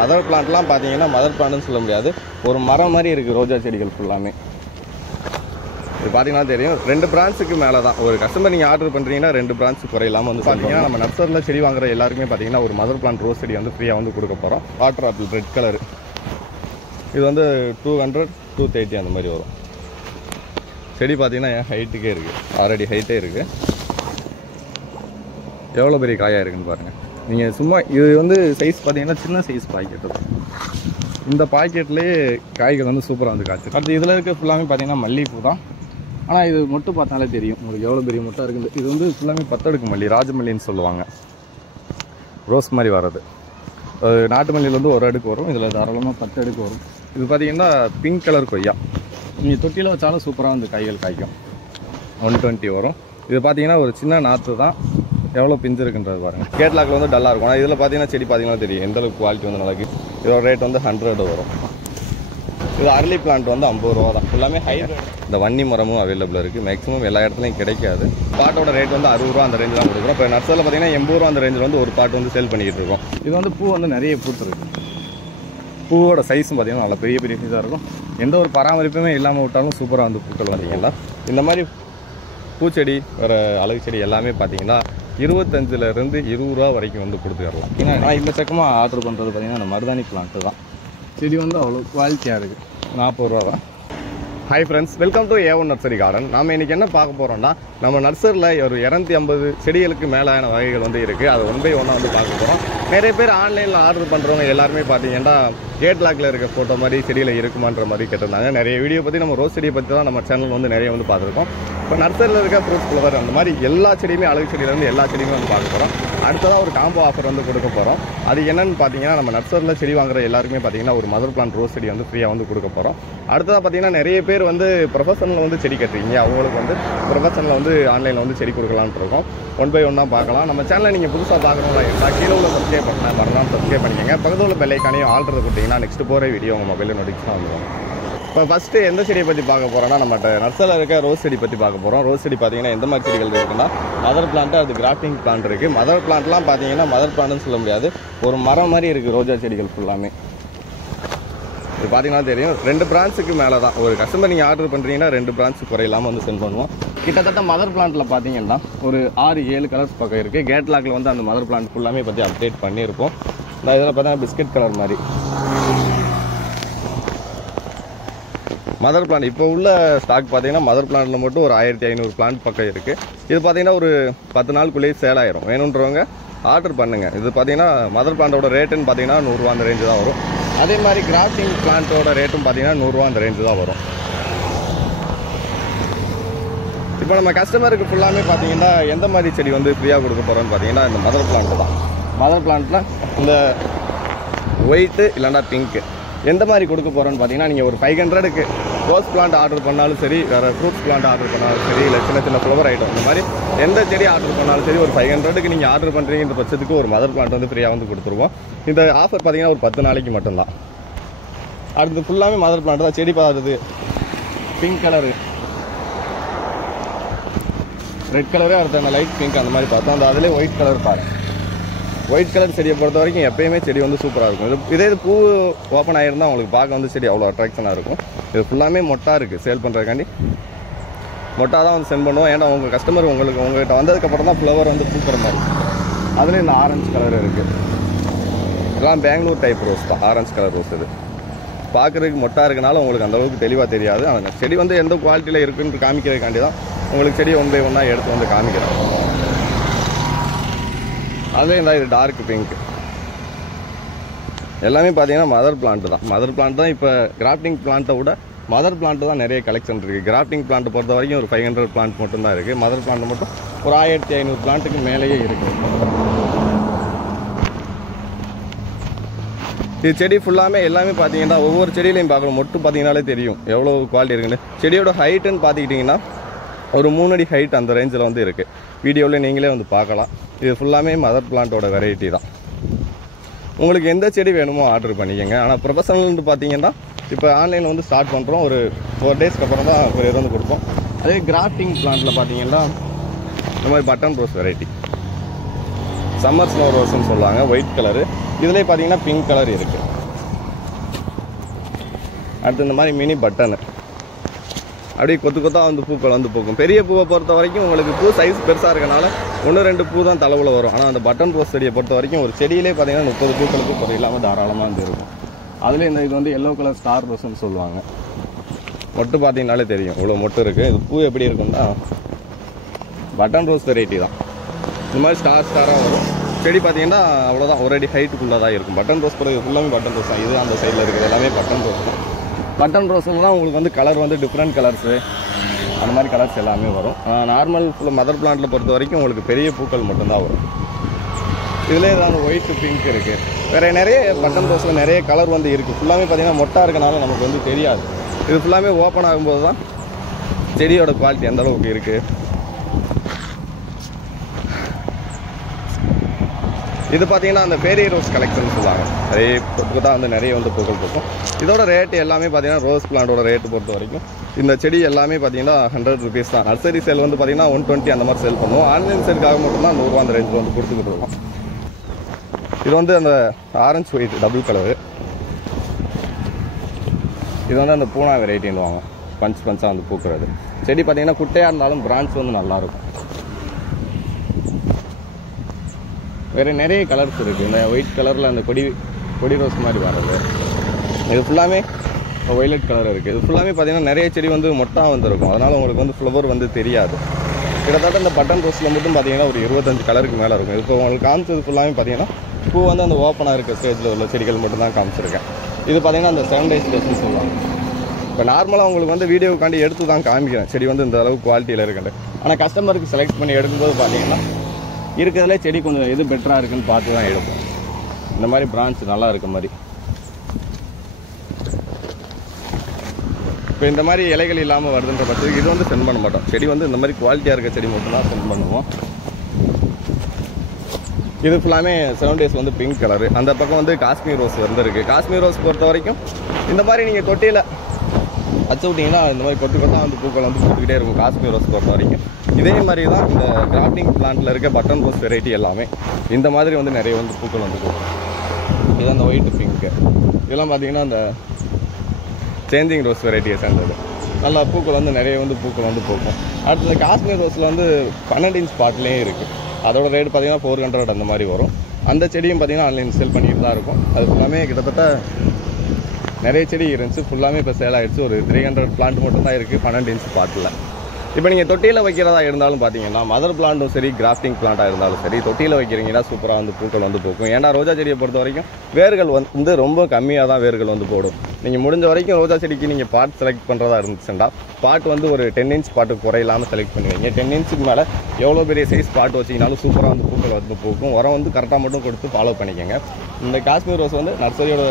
Mother பிளான்ட்லாம் பார்த்தீங்கன்னா mother பிளான்ட்னு சொல்ல முடியாது, ஒரு மரம் மாதிரி இருக்குது ரோஜா செடிகள் ஃபுல்லாமே. இது பார்த்தீங்கன்னா தெரியும், 2 பிரான்ச்சுக்கு மேலே தான். ஒரு கஸ்டமர் நீங்கள் ஆர்டர் பண்ணுறீங்கன்னா 2 பிரான்ச்சு குறையில்லாமல் வந்து பார்த்தீங்கன்னா நம்ம நர்சரியில் செடி வாங்குற எல்லாருக்குமே பார்த்தீங்கன்னா ஒரு மதர் பிளான்ட் ரோஸ் செடி வந்து ஃப்ரீயாக வந்து கொடுக்க போகிறோம். வாட்டர் ஆப்பிள் ரெட் கலர், இது வந்து 200 230 அந்த மாதிரி வரும். செடி பார்த்தீங்கன்னா என் ஹைட்டுக்கே இருக்குது, ஆல்ரெடி ஹைட்டே இருக்குது. எவ்வளோ பெரிய காயாக இருக்குன்னு பாருங்கள். நீங்கள் சும்மா இது வந்து சைஸ் பார்த்தீங்கன்னா சின்ன சைஸ் பாக்கெட்டு தான். இந்த பாக்கெட்லேயே காய்கள் வந்து சூப்பராக வந்து காய்ச்சி. அடுத்து இதில் இருக்க ஃபுல்லாமே பார்த்தீங்கன்னா மல்லிகைப்பூ தான். ஆனால் இது மொட்டு பார்த்தாலே தெரியும் உங்களுக்கு எவ்வளோ பெரிய மொட்டாக இருக்குது. இது வந்து ஃபுல்லாமே 10 அடுக்கு மல்லி, ராஜமல்லின்னு சொல்லுவாங்க, ரோஸ் மாதிரி வர்றது. நாட்டு மல்லியில் வந்து 1 அடுக்கு வரும், இதில் தாராளமாக 10 அடுக்கு வரும். இது பார்த்தீங்கன்னா பிங்க் கலர் கொய்யா, நீங்கள் தொட்டியில் வச்சாலும் சூப்பராக வந்து காய்கள் காய்க்கும். 120 வரும். இது பார்த்தீங்கன்னா ஒரு சின்ன நாற்று தான், எவ்வளோ பிஞ்சு இருக்குன்றது பாருங்கள். கேட்லாக்கில் வந்து டல்லாக இருக்கும். ஆனால் இதில் பார்த்தீங்கன்னா செடி பார்த்தீங்கன்னா தெரியும் எந்தளவுக்கு குவாலிட்டி வந்து நல்லா இருக்குது. இதோட ரேட் வந்து 100 வரும். இது அரளி பிளான்ட் வந்து 50 ரூபா தான். ஃபுல்லாமே ஹைப்ரிட். இந்த வன்னி மரமும் அவைலபிளாக இருக்குது, மேக்ஸிமம் எல்லா இடத்துலையும் கிடைக்காது. பாட்டோட ரேட் வந்து 60 ரூபா அந்த ரேஞ்சில் தான் கொடுக்குறோம். இப்போ நர்சரியில் பார்த்தீங்கன்னா 80 ரூபா அந்த ரேஞ்சில் வந்து ஒரு பாட்டு வந்து சேல் பண்ணிக்கிட்டு இருக்கோம். இது வந்து பூ வந்து நிறைய பூத்துருக்கு. பூவோட சைஸும் பார்த்தீங்கன்னா நல்லா பெரிய பெரிய சைஸாக இருக்கும். எந்த ஒரு பராமரிப்புமே இல்லாமல் விட்டாலும் சூப்பராக வந்து பூக்கள் பார்த்தீங்கன்னா. இந்த மாதிரி பூச்செடி வேறு அழகு செடி எல்லாமே பார்த்தீங்கன்னா 25லேருந்து 20 ரூபா வரைக்கும் வந்து கொடுத்துக்கலாம். ஏன்னா நான் இந்த சக்கமாக ஆர்டர் பண்ணுறது பார்த்தீங்கன்னா அந்த மருதாணி பிளான்ட்டு தான். செடி வந்து அவ்வளோ குவாலிட்டியாக இருக்குது, 40 ரூபா தான். Hi friends, welcome to A1 nursery garden. நாம் இன்றைக்கி என்ன பார்க்க போகிறோம்னா, நம்ம நர்சரியில் ஒரு 250 செடிகளுக்கு மேலான வகைகள் வந்து இருக்குது. அது 1 பை 1 வந்து பார்க்க போகிறோம். நிறைய பேர் ஆன்லைனில் ஆர்டர் பண்ணுறவங்க எல்லாருமே பார்த்தீங்கன்னா கேட்லாகில் இருக்க ஃபோட்டோ மாதிரி செடியில் இருக்குமான்ற மாதிரி கேட்டிருந்தாங்க. நிறைய வீடியோ பற்றி நம்ம ரோஸ் செடியை பற்றி தான் நம்ம சேனல் வந்து நிறைய வந்து பார்த்துருக்கோம். இப்போ நர்சரியில் இருக்க ஃப்ரூட்ஸ் ஃப்ளவர் அந்த மாதிரி எல்லா செடியுமே, அழகு செடியிலேருந்து எல்லா செடியுமே வந்து பார்க்க போகிறோம். அடுத்ததாக ஒரு காம்போ ஆஃபர் வந்து கொடுக்க போகிறோம். அது என்னன்னு பார்த்தீங்கன்னா, நம்ம நர்சரியில் செடி வாங்குற எல்லாருக்குமே பார்த்தீங்கன்னா ஒரு மதர் பிளான்ட் ரோஸ் செடி வந்து ஃப்ரீயாக வந்து கொடுக்க போகிறோம். அடுத்ததாக பார்த்தீங்கன்னா நிறைய பேர் வந்து ப்ரொஃபஷனில் வந்து செடி கட்டுறீங்க, அவங்களுக்கு வந்து ப்ரொஃபஷனில் வந்து ஆன்லைனில் வந்து செடி கொடுக்கலான்னு இருக்கோம். 1 பை 1 பார்க்கலாம். நம்ம சேனலை நீங்கள் புதுசாக பார்க்கணும்னா இருந்தால் கீழே உள்ள சப்ஸ்கிரைப் பண்ணால் மறந்தாலும் சப்ஸ்கிரைப் பண்ணிக்கோங்க. பக்கத்தில் உள்ள பெல் ஐக்கானையும் ஆல்ரெடி கொடுத்தீங்கன்னா நெக்ஸ்ட் போகிற வீடியோ உங்கள் மொபைலில் நோட்டிஃபிகேஷன் வந்துடும். இப்போ ஃபஸ்ட்டு எந்த செடியை பற்றி பார்க்க போகிறோன்னா, நம்மகிட்ட நர்சரியில் இருக்க ரோஸ் செடி பற்றி பார்க்க போகிறோம். ரோஸ் செடி பார்த்தீங்கன்னா எந்த மாதிரி செடிகள் இருக்குன்னா, மதர் பிளான்ட்டு, அது கிராஃப்டிங் பிளான்ட் இருக்குது. மதர் பிளான்ட்லாம் பார்த்தீங்கன்னா மதர் பிளான்ட்னு சொல்ல முடியாது, ஒரு மரம் மாதிரி இருக்குது ரோஜா செடிகள் ஃபுல்லாமே. இது பார்த்தீங்கன்னா தெரியும், 2 பிரான்ச்சுக்கு மேலே தான். ஒரு கஸ்டமர் நீங்கள் ஆர்டர் பண்ணுறீங்கன்னா 2 பிரான்ச்சு குறையில்லாமல் வந்து சென்ட் பண்ணுவோம். கிட்டத்தட்ட மதர் பிளான்ட்டில் பார்த்தீங்கன்னா ஒரு 6-7 கலர்ஸ் பக்கம் இருக்குது. கேட்லாகில் வந்து அந்த மதர் பிளான்ட் ஃபுல்லாமே பற்றி அப்டேட் பண்ணியிருப்போம். இந்த இதில் பார்த்தீங்கன்னா பிஸ்கட் கலர் மாதிரி மதர் பிளான்ட். இப்போ உள்ள ஸ்டாக் பார்த்தீங்கன்னா மதர் பிளான்ட்டில் மட்டும் ஒரு 1500 பிளான்ட் பக்கம் இருக்குது. இது பார்த்தீங்கன்னா ஒரு 10 நாளுக்குள்ளேயே சேல் ஆயிரும். வேணுன்றவங்க ஆர்டர் பண்ணுங்கள். இது பார்த்தீங்கன்னா மதர் பிளான்ட்டோட ரேட்டுன்னு பார்த்தீங்கன்னா 100 ரூபா அந்த ரேஞ்சு தான் வரும். அதே மாதிரி கிராஃப்டிங் பிளான்ட்டோட ரேட்டும் பார்த்தீங்கன்னா 100 ரூபா அந்த ரேஞ்சு தான் வரும். இப்போ நம்ம கஸ்டமருக்கு ஃபுல்லாமே பார்த்தீங்கன்னா எந்த மாதிரி செடி வந்து ஃப்ரீயாக கொடுக்க போகிறோன்னு பார்த்தீங்கன்னா இந்த மதர் பிளான்ட்டு தான். மதர் பிளான்ட்டில் இந்த ஒயிட்டு இல்லைன்னா பிங்க்கு எந்த மாதிரி கொடுக்க போகிறோன்னு பார்த்தீங்கன்னா, நீங்கள் ஒரு 500க்கு ரோஸ் பிளான்ட் ஆர்டர் பண்ணாலும் சரி, வேறு ஃப்ரூட்ஸ் பிளான்ட் ஆர்டர் பண்ணாலும் சரி, இல்லை சின்ன சின்ன ஃப்ளவர் ஐட்டம் இந்த மாதிரி எந்த செடி ஆர்டர் பண்ணாலும் சரி, ஒரு 500க்கு நீங்கள் ஆர்டர் பண்ணுறீங்கிற பட்சத்துக்கு ஒரு மதர் பிளான்ட் வந்து ஃப்ரீயாக வந்து கொடுத்துருவோம். இந்த ஆஃபர் பார்த்தீங்கன்னா ஒரு 10 நாளைக்கு மட்டும்தான். அடுத்து ஃபுல்லாமே மதர் பிளான்ட் தான். செடி பார்க்குறது பிங்க் கலரு, ரெட் கலரே அடுத்த லைட் பிங்க் அந்த மாதிரி பார்த்தோம். அந்த அதிலே ஒயிட் கலர் பாரு. ஒயிட் கலர் செடியை பொறுத்த வரைக்கும் எப்பயுமே செடி வந்து சூப்பராக இருக்கும். இதே பூ ஓப்பன் ஆகிருந்தால் உங்களுக்கு பார்க்க வந்து செடி அவ்வளோ அட்ராக்ஷனாக இருக்கும். இது ஃபுல்லாமே மொட்டாக இருக்குது. சேல் பண்ணுறதுக்காண்டி மொட்டாக தான் வந்து சென்ட் பண்ணுவோம். ஏன்னா உங்கள் கஸ்டமர் உங்கள்கிட்ட வந்ததுக்கப்புறம் தான் ஃப்ளவர் வந்து பூக்கிற மாதிரி. அதில் இந்த ஆரஞ்சு கலர் இருக்குது. இதெல்லாம் பெங்களூர் டைப் ரோஸ் தான், ஆரஞ்சு கலர் ரோஸ். இது பார்க்குறதுக்கு மொட்டாக இருக்கனால உங்களுக்கு அந்தளவுக்கு தெளிவாக தெரியாது. அந்த செடி வந்து எந்த குவாலிட்டியில் இருக்குன்னு காமிக்கிறதுக்காண்டி தான் உங்களுக்கு செடி 1 பை 1 எடுத்து வந்து காமிக்கிறேன். அதே இந்த இது டார்க் பிங்க் எல்லாமே பார்த்தீங்கன்னா மதர் பிளான்ட் தான். மதர் பிளான்ட் தான். இப்போ கிராஃப்டிங் பிளான்ட்டை விட மதர் பிளான்ட்டு தான் நிறைய கலெக்ஷன் இருக்குது. கிராஃப்டிங் பிளான்ட் பொறுத்த வரைக்கும் ஒரு 500 பிளான்ட் மட்டும்தான் இருக்குது. மதர் பிளான்ட் மட்டும் ஒரு 1500 பிளான்ட்டுக்கு மேலேயே இருக்குது. இது செடி ஃபுல்லாமே எல்லாமே பார்த்தீங்கன்னா ஒவ்வொரு செடியிலையும் பார்க்கணும். மொட்டு பார்த்தீங்கன்னாலே தெரியும் எவ்வளோ குவாலிட்டி இருக்குன்னு. செடியோட ஹைட்டுன்னு பார்த்துக்கிட்டிங்கன்னா ஒரு 3 அடி ஹைட் அந்த ரேஞ்சில் வந்து இருக்குது. வீடியோவில் நீங்களே வந்து பார்க்கலாம். இது ஃபுல்லாமே மதர் பிளான்ட்டோட வெரைட்டி தான். உங்களுக்கு எந்த செடி வேணுமோ ஆர்டர் பண்ணிக்கோங்க. ஆனால் ப்ரொஃபஷனல்னு பார்த்தீங்கன்னா இப்போ ஆன்லைனில் வந்து ஸ்டார்ட் பண்ணுறோம். ஒரு 4 டேஸ்க்கு அப்புறம் தான் ஒரு இது வந்து கொடுப்போம். அதே கிராஃப்டிங் பிளான்ட்டில் பார்த்தீங்கன்னா இந்த மாதிரி button rose variety, summer snow ரோஸ்ன்னு சொல்லுவாங்க, ஒயிட் கலரு. இதுலேயே பார்த்தீங்கன்னா பிங்க் கலர் இருக்குது. அடுத்து இந்த மாதிரி மினி பட்டனு அப்படியே கொத்து கொத்தாக வந்து பூக்கள் வந்து பூக்கும். பெரிய பூவை பொறுத்த வரைக்கும் உங்களுக்கு பூ சைஸ் பெருசாக இருக்கனால 1-2 பூ தான் தலைவில் வரும். ஆனால் அந்த பட்டன் ரோஸ் செடியை பொறுத்த வரைக்கும் ஒரு செடியிலே பார்த்தீங்கன்னா 30 பூக்களுக்கு குறை இல்லாமல் தாராளமாக வந்து இருக்கும். அதில் இந்த இது வந்து எல்லோ கலர் ஸ்டார் ரோஸ்ன்னு சொல்லுவாங்க. மொட்டு பார்த்தீங்கனாலே தெரியும் இவ்வளோ மொட்டு இருக்குது. இது பூ எப்படி இருக்குன்னா பட்டன் ரோஸ் வெரைட்டி தான். இந்த மாதிரி ஸ்டாராக வரும். செடி பார்த்தீங்கன்னா அவ்வளோதான், ஒரு அடி ஹைட்டுக்குள்ளே தான் இருக்கும். பட்டன் ரோஸ் பிறகு ஃபுல்லாமே பட்டன் ரோஸ் தான். இது அந்த சைடில் இருக்குது எல்லாமே பட்டன் ரோஸ் தான். பட்டன் ரோஸுலாம் உங்களுக்கு வந்து கலர் வந்து டிஃப்ரெண்ட் கலர்ஸு அந்த மாதிரி கலர்ஸ் எல்லாமே வரும். நார்மல் மதர் பிளான்ட்டில் பொறுத்த வரைக்கும் உங்களுக்கு பெரிய பூக்கள் மட்டும்தான் வரும். இதில் ஏதாவது ஒயிட் பிங்க் இருக்குது. வேறு நிறைய பட்டன் ரோஸில் நிறைய கலர் வந்து இருக்குது. ஃபுல்லாமே பார்த்தீங்கன்னா மொட்டாக இருக்கனால நமக்கு வந்து தெரியாது. இது ஃபுல்லாமே ஓப்பன் ஆகும்போது தான் செடியோட குவாலிட்டி எந்த அளவுக்கு இருக்குது. இது பார்த்தீங்கன்னா அந்த ஃபேரி ரோஸ் கலெக்ஷன் சொல்லுவாங்க. அதே பொறுத்து தான் வந்து நிறைய வந்து பூக்கள் பூக்கும். இதோட ரேட்டு எல்லாமே பார்த்தீங்கன்னா ரோஸ் பிளான்ட்டோட ரேட்டு பொறுத்த வரைக்கும் இந்த செடி எல்லாமே பார்த்தீங்கன்னா 100 rupees தான். நர்சரி சேல் வந்து பார்த்தீங்கன்னா 120 அந்த மாதிரி சேல் பண்ணுவோம். ஆன்லைன் சேலுக்காக மட்டும்தான் 100 ரூபா அந்த ரேஞ்சில் வந்து கொடுத்துக்கிட்டு இருக்கோம். இது வந்து அந்த ஆரஞ்சு ஒயிட் டபுள் கலரு. இது வந்து அந்த பூனா வெரைட்டின்னுவாங்க. பஞ்சாக வந்து பூக்கிறது செடி பார்த்தீங்கன்னா குட்டையாக இருந்தாலும் பிரான்ச் வந்து நல்லாயிருக்கும். வேறு நிறைய கலர்ஸ் இருக்குது. இந்த ஒயிட் கலரில் அந்த கொடி ரோஸ் மாதிரி வர்றது. இது ஃபுல்லாமே ஒய்லட் கலர் இருக்குது. இது ஃபுல்லாமே பார்த்தீங்கன்னா நிறைய செடி வந்து மொட்டாக வந்துருக்கும். அதனால் உங்களுக்கு வந்து ஃப்ளவர் வந்து தெரியாது. கிட்டத்தட்ட இந்த பட்டன் ரோஸில் மட்டும் பார்த்தீங்கன்னா ஒரு 25 கலருக்கு மேலே இருக்கும். இப்போ உங்களுக்கு காமிச்சது ஃபுல்லாமே பார்த்தீங்கன்னா பூ வந்து அந்த ஓப்பனாக இருக்க ஸ்டேஜில் உள்ள செடிகள் மட்டும் தான் காமிச்சிருக்கேன். இது பார்த்தீங்கன்னா அந்த 7 days டெஸ்ட்னு சொல்லுவாங்க. இப்போ நார்மலாக உங்களுக்கு வந்து வீடியோக்காண்டி எடுத்து தான் காமிக்கிறேன் செடி வந்து இந்த அளவுக்கு குவாலிட்டியில் இருக்குன்னு. ஆனால் கஸ்டமருக்கு செலக்ட் பண்ணி எடுக்கும்போது பார்த்தீங்கன்னா இருக்கிறதுலே செடி கொஞ்சம் எது பெட்டராக இருக்குன்னு பார்த்து தான் எடுப்போம். இந்த மாதிரி பிரான்ச் நல்லா இருக்க மாதிரி. இப்போ இந்த மாதிரி இலைகள் இல்லாமல் வருதுன்ற பட்சத்துக்கு இது வந்து சென்ட் பண்ண மாட்டோம். செடி வந்து இந்த மாதிரி குவாலிட்டியாக இருக்க செடி மட்டும்தான் சென்ட் பண்ணுவோம். இது ஃபுல்லாமே 7 days வந்து பிங்க் கலரு. அந்த பக்கம் வந்து காஷ்மீர் ரோஸ் வந்துருக்கு. காஷ்மீர் ரோஸ் பொறுத்த வரைக்கும் இந்த மாதிரி நீங்கள் தொட்டியில் வச்சு விட்டிங்கன்னா இந்த மாதிரி கொத்து கொத்தாக வந்து பூக்கள் வந்து பூத்துக்கிட்டே இருக்கும். காஷ்மீர் ரோஸ் பொறுத்த வரைக்கும் இதே மாதிரி தான் இந்த கிராஃப்டிங் பிளான்ட்டில் இருக்க பட்டன் ரோஸ் வெரைட்டி எல்லாமே இந்த மாதிரி வந்து நிறைய வந்து பூக்கள் வந்து பூக்கும். இது அந்த ஒயிட் பிங்க்கு. இதெல்லாம் பார்த்தீங்கன்னா அந்த சேஞ்சிங் ரோஸ் வெரைட்டியை சேர்ந்தது. நல்லா பூக்கள் வந்து நிறைய வந்து பூக்கள் வந்து பூக்கும். அடுத்து இந்த காஷ்மீர் ரோஸில் வந்து 12 inch பாட்லேயும் இருக்குது. அதோட ரேட் பார்த்தீங்கன்னா 400 அந்த மாதிரி வரும். அந்த செடியும் பார்த்தீங்கன்னா ஆன்லைன் சேல் பண்ணிட்டு தான் இருக்கும். அது ஃபுல்லாமே கிட்டத்தட்ட நிறைய செடி இருந்துச்சு. ஃபுல்லாமே இப்போ சேல் ஆகிடுச்சு. ஒரு 300 பிளான்ட் மட்டும் தான் இருக்குது 12 inch பாட்டில். இப்போ நீங்கள் தொட்டியில் வைக்கிறதா இருந்தாலும் பார்த்தீங்கன்னா மதர் பிளான்ட்டும் சரி கிராஃப்டிங் பிளான்ட்டாக இருந்தாலும் சரி தொட்டியில் வைக்கிறீங்கன்னா சூப்பராக வந்து பூக்கள் வந்து பூக்கும். ஏன்னா ரோஜா செடியை பொறுத்த வரைக்கும் வேர்கள் வந்து ரொம்ப கம்மியாக தான் வேர்கள் வந்து போடும். நீங்கள் முடிஞ்ச வரைக்கும் ரோஜா செடிக்கு நீங்கள் பாட் செலக்ட் பண்ணுறதா இருந்துச்சுன்னா பாட் வந்து ஒரு 10 inch பாட்டுக்கு குறையில்லாமல் செலக்ட் பண்ணுவீங்க. 10 inchக்கு மேலே எவ்வளோ பெரிய சைஸ் பாட்டு வச்சிங்கனாலும் சூப்பராக வந்து பூக்கள் வந்து பூக்கும். உரம் வந்து கரெக்டாக மட்டும் கொடுத்து ஃபாலோ பண்ணிக்கோங்க. இந்த காஷ்மீர் ரோஸ் வந்து நர்சரியோட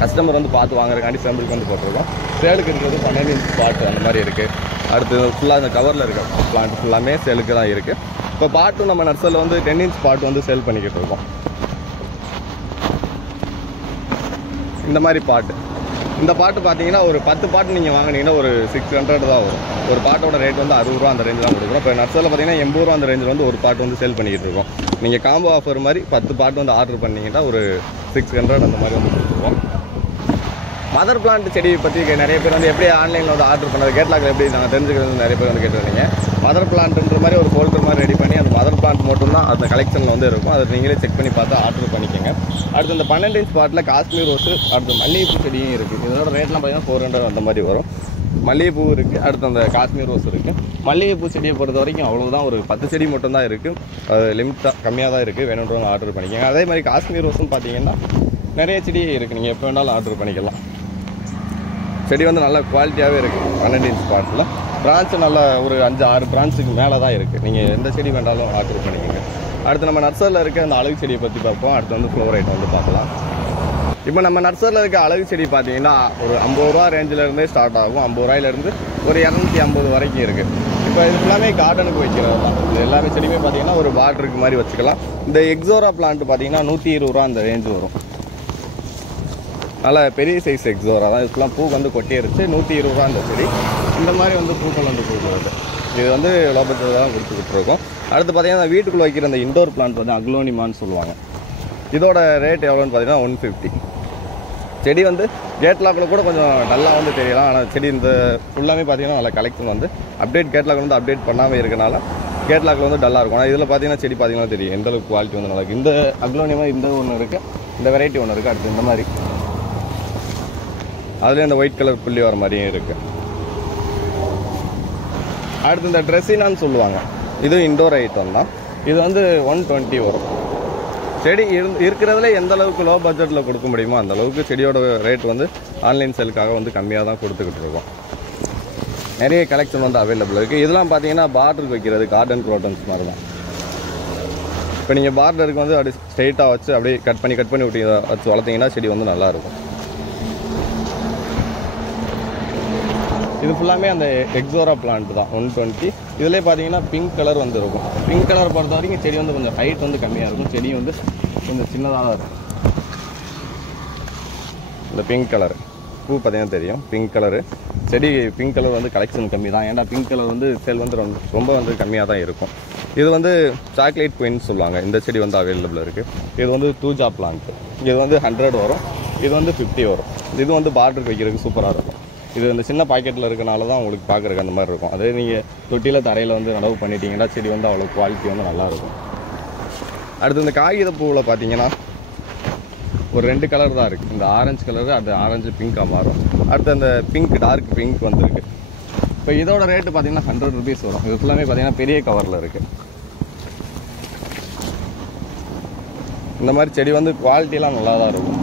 கஸ்டமர் வந்து பார்த்து வாங்குறதுக்காண்டி சாம்பிளுக்கு வந்து போட்டிருக்கோம். சேலுக்கு இருக்கிறது 12 inch பாட்டு அந்த மாதிரி இருக்குது. அடுத்து ஃபுல்லாக இந்த கவரில் இருக்க பிளான்ட் ஃபுல்லாமே சேலுக்கு தான் இருக்குது. இப்போ பாட்டும் நம்ம நர்சரியில் வந்து 10 inch பாட்டு வந்து சேல் பண்ணிக்கிட்டு இருக்கோம். இந்த மாதிரி பாட்டு இந்த பாட்டு பார்த்தீங்கன்னா ஒரு 10 பாட்டு நீங்கள் வாங்கினீங்கன்னா ஒரு 600 தான் வரும். ஒரு பாட்டோட ரேட் வந்து 60 ரூபா அந்த ரேஞ்சில் தான் கொடுக்குறோம். இப்போ நர்சரியில் பார்த்தீங்கன்னா 80 ரூபா அந்த ரேஞ்சில் வந்து ஒரு பாட்டு வந்து சேல் பண்ணிக்கிட்டு இருக்கோம். நீங்கள் காம்போ ஆஃபர் மாதிரி 10 பாட்டு வந்து ஆர்டர் பண்ணிங்கன்னா ஒரு 600 அந்த மாதிரி வந்து கொடுத்துருவோம். மதர் பிளான்ட் செடியை பற்றி நிறைய பேர் வந்து எப்படி ஆன்லைனில் வந்து ஆர்டர் பண்ணது கேட்லாக்கில் எப்படி நாங்கள் தெரிஞ்சுக்கிறது நிறைய பேர் வந்து கேட்டுருந்தீங்க. மதர் பிளான்ட்ன்ற மாதிரி ஒரு ஃபோல்டர் மாதிரி ரெடி பண்ணி அந்த மதர் பிளான்ட் மட்டும்தான் அந்த கலெக்ஷனில் வந்து இருக்கும். அதை நீங்களே செக் பண்ணி பார்த்து ஆர்டர் பண்ணிக்கோங்க. அடுத்து இந்த 12 inch பாட்டில் காஷ்மீர் ரோஸு அடுத்து மல்லிகைப்பூ செடியும் இருக்குது. இதோட ரேட்லாம் பார்த்தீங்கன்னா 400 அந்த மாதிரி வரும். மல்லிகைப்பூ இருக்குது. அடுத்து அந்த காஷ்மீர் ரோஸ் இருக்குது. மல்லிகைப்பூ செடியை பொறுத்த வரைக்கும் அவ்வளோதான் ஒரு 10 செடி மட்டும்தான் இருக்குது. அது லிமிட்டாக கம்மியாக தான் இருக்குது. வேணுன்றவங்க ஆர்டர் பண்ணிக்கோங்க. அதே மாதிரி காஷ்மீர் ரோஸும் பார்த்தீங்கன்னா நிறைய செடி இருக்குது. நீங்கள் எப்போ வேணாலும் ஆர்டர் பண்ணிக்கலாம். செடி வந்து நல்ல குவாலிட்டியாகவே இருக்குது. 12 inch பாட்டில் பிரான்ச்சு நல்லா ஒரு 5-6 பிரான்ச்சுக்கு மேலே தான் இருக்குது. நீங்கள் எந்த செடி வேண்டாலும் ஆர்டர் பண்ணிக்கோங்க. அடுத்து நம்ம நர்சரியில் இருக்க அந்த அழகு செடியை பற்றி பார்ப்போம். அடுத்து வந்து ஃப்ளவர் ஐட்டம் வந்து பார்க்கலாம். இப்போ நம்ம நர்சரியில் இருக்க அழகு செடி பார்த்தீங்கன்னா ஒரு 50 ரூபா ரேஞ்சிலேருந்தே ஸ்டார்ட் ஆகும். 50 ரூபாயிலேருந்து ஒரு 250 வரைக்கும் இருக்குது. இப்போ இது ஃபுல்லாமே கார்டனுக்கு வைக்கிறது தான். இது எல்லாமே செடியுமே பார்த்தீங்கன்னா ஒரு பார்டருக்கு மாதிரி வச்சுக்கலாம். இந்த எக்ஸோரா பிளான்ட் பார்த்தீங்கன்னா 120 ரூபா அந்த ரேஞ்சு வரும். நல்லா பெரிய சைஸ் எக்ஸோரா தான். இதுக்கெல்லாம் பூ வந்து கொட்டியிருச்சு. 120 ரூபா அந்த செடி. இந்த மாதிரி வந்து பூக்கள் வந்து பூக்கிறது இது வந்து லோபத்தில் தான் கொடுத்துக்கிட்டு இருக்கோம். அடுத்து பார்த்தீங்கன்னா வீட்டுக்குள்ளே வைக்கிற அந்த இண்டோர் பிளான்ட் வந்து அக்லோனிமான்னு சொல்லுவாங்க. இதோட ரேட் எவ்வளோன்னு பார்த்தீங்கன்னா 150. செடி வந்து கேட்லாக்கில் கூட கொஞ்சம் டல்லாக வந்து தெரியலாம். ஆனால் செடி இந்த ஃபுல்லாமே பார்த்தீங்கன்னா நல்லா கலெக்ஷன் வந்து கேட்லாக் வந்து அப்டேட் பண்ணாமல் இருக்கனால கேட்லாக்கில் வந்து டல்லாக இருக்கும். ஆனால் இதில் பார்த்தீங்கன்னா செடி பார்த்தீங்கன்னா தெரியும் எந்த அளவுக்கு குவாலிட்டி வந்து நல்லா இருக்குது. இந்த அக்லோனியமாக இந்த ஒன்று இருக்குது, இந்த வெரைட்டி ஒன்று இருக்குது. அடுத்து இந்த மாதிரி அதுலேயே இந்த ஒயிட் கலர் புள்ளி வர மாதிரியும் இருக்குது. அடுத்து இந்த ட்ரெஸ்ஸினான்னு சொல்லுவாங்க, இது இண்டோர் ஐட்டம் தான். இது வந்து 120 வரும். செடி இருக்கிறதுல எந்த அளவுக்கு லோ பட்ஜெட்டில் கொடுக்க முடியுமோ அந்த அளவுக்கு செடியோட ரேட் வந்து ஆன்லைன் சேலுக்காக வந்து கம்மியாக தான் கொடுத்துக்கிட்டு இருக்கோம். நிறைய கலெக்ஷன் வந்து அவைலபிள் இருக்குது. இதெல்லாம் பார்த்தீங்கன்னா பார்டருக்கு வைக்கிறது கார்டன் க்ரோட்டன்ஸ் மாதிரி தான். இப்போ நீங்கள் பார்டருக்கு வந்து அப்படி ஸ்ட்ரெயிட்டாக வச்சு அப்படியே கட் பண்ணி விட்டு வச்சு வளர்த்திங்கன்னா செடி வந்து நல்லாயிருக்கும். இது ஃபுல்லாமே அந்த எக்ஸோரா பிளான்ட் தான் 120. இதிலே பார்த்தீங்கன்னா பிங்க் கலர் வந்து இருக்கும். பிங்க் கலர் பொறுத்த வரைக்கும் செடி வந்து கொஞ்சம் ஹைட் வந்து கம்மியாக இருக்கும், செடி வந்து கொஞ்சம் சின்னதாக தான் இருக்கும். இந்த பிங்க் கலர் பூ பார்த்தீங்கன்னா தெரியும், பிங்க் கலரு செடி. பிங்க் கலர் வந்து கலெக்ஷன் கம்மி தான், ஏன்னா பிங்க் கலர் வந்து சேல் வந்து ரொம்ப வந்து கம்மியாக தான் இருக்கும். இது வந்து சாக்லேட் குயின் சொல்லுவாங்க. இந்த செடி வந்து அவைலபிள் இருக்குது. இது வந்து தூஜா பிளான்ட். இது வந்து 100 வரும், இது வந்து 50 வரும். இது வந்து பார்டருக்கு வைக்கிறதுக்கு சூப்பராக இருக்கும். இது இந்த சின்ன பாக்கெட்டில் இருக்கனால தான் உங்களுக்கு பார்க்குறக்கு அந்த மாதிரி இருக்கும். அதே நீங்கள் தொட்டியில் தரையில் வந்து நடவு பண்ணிட்டீங்கன்னா செடி வந்து அவ்வளோ குவாலிட்டி வந்து நல்லாயிருக்கும். அடுத்து இந்த காகித பூவில் பார்த்தீங்கன்னா ஒரு 2 கலர் தான் இருக்குது. இந்த ஆரஞ்சு கலரு, அது ஆரஞ்சு பிங்காக மாறும். அடுத்து அந்த பிங்க் டார்க் பிங்க் வந்துருக்கு. இப்போ இதோட ரேட்டு பார்த்தீங்கன்னா 100 rupees வரும். இது ஃபுல்லாமே பார்த்தீங்கன்னா பெரிய கவரில் இருக்குது. இந்த மாதிரி செடி வந்து குவாலிட்டிலாம் நல்லா தான் இருக்கும்.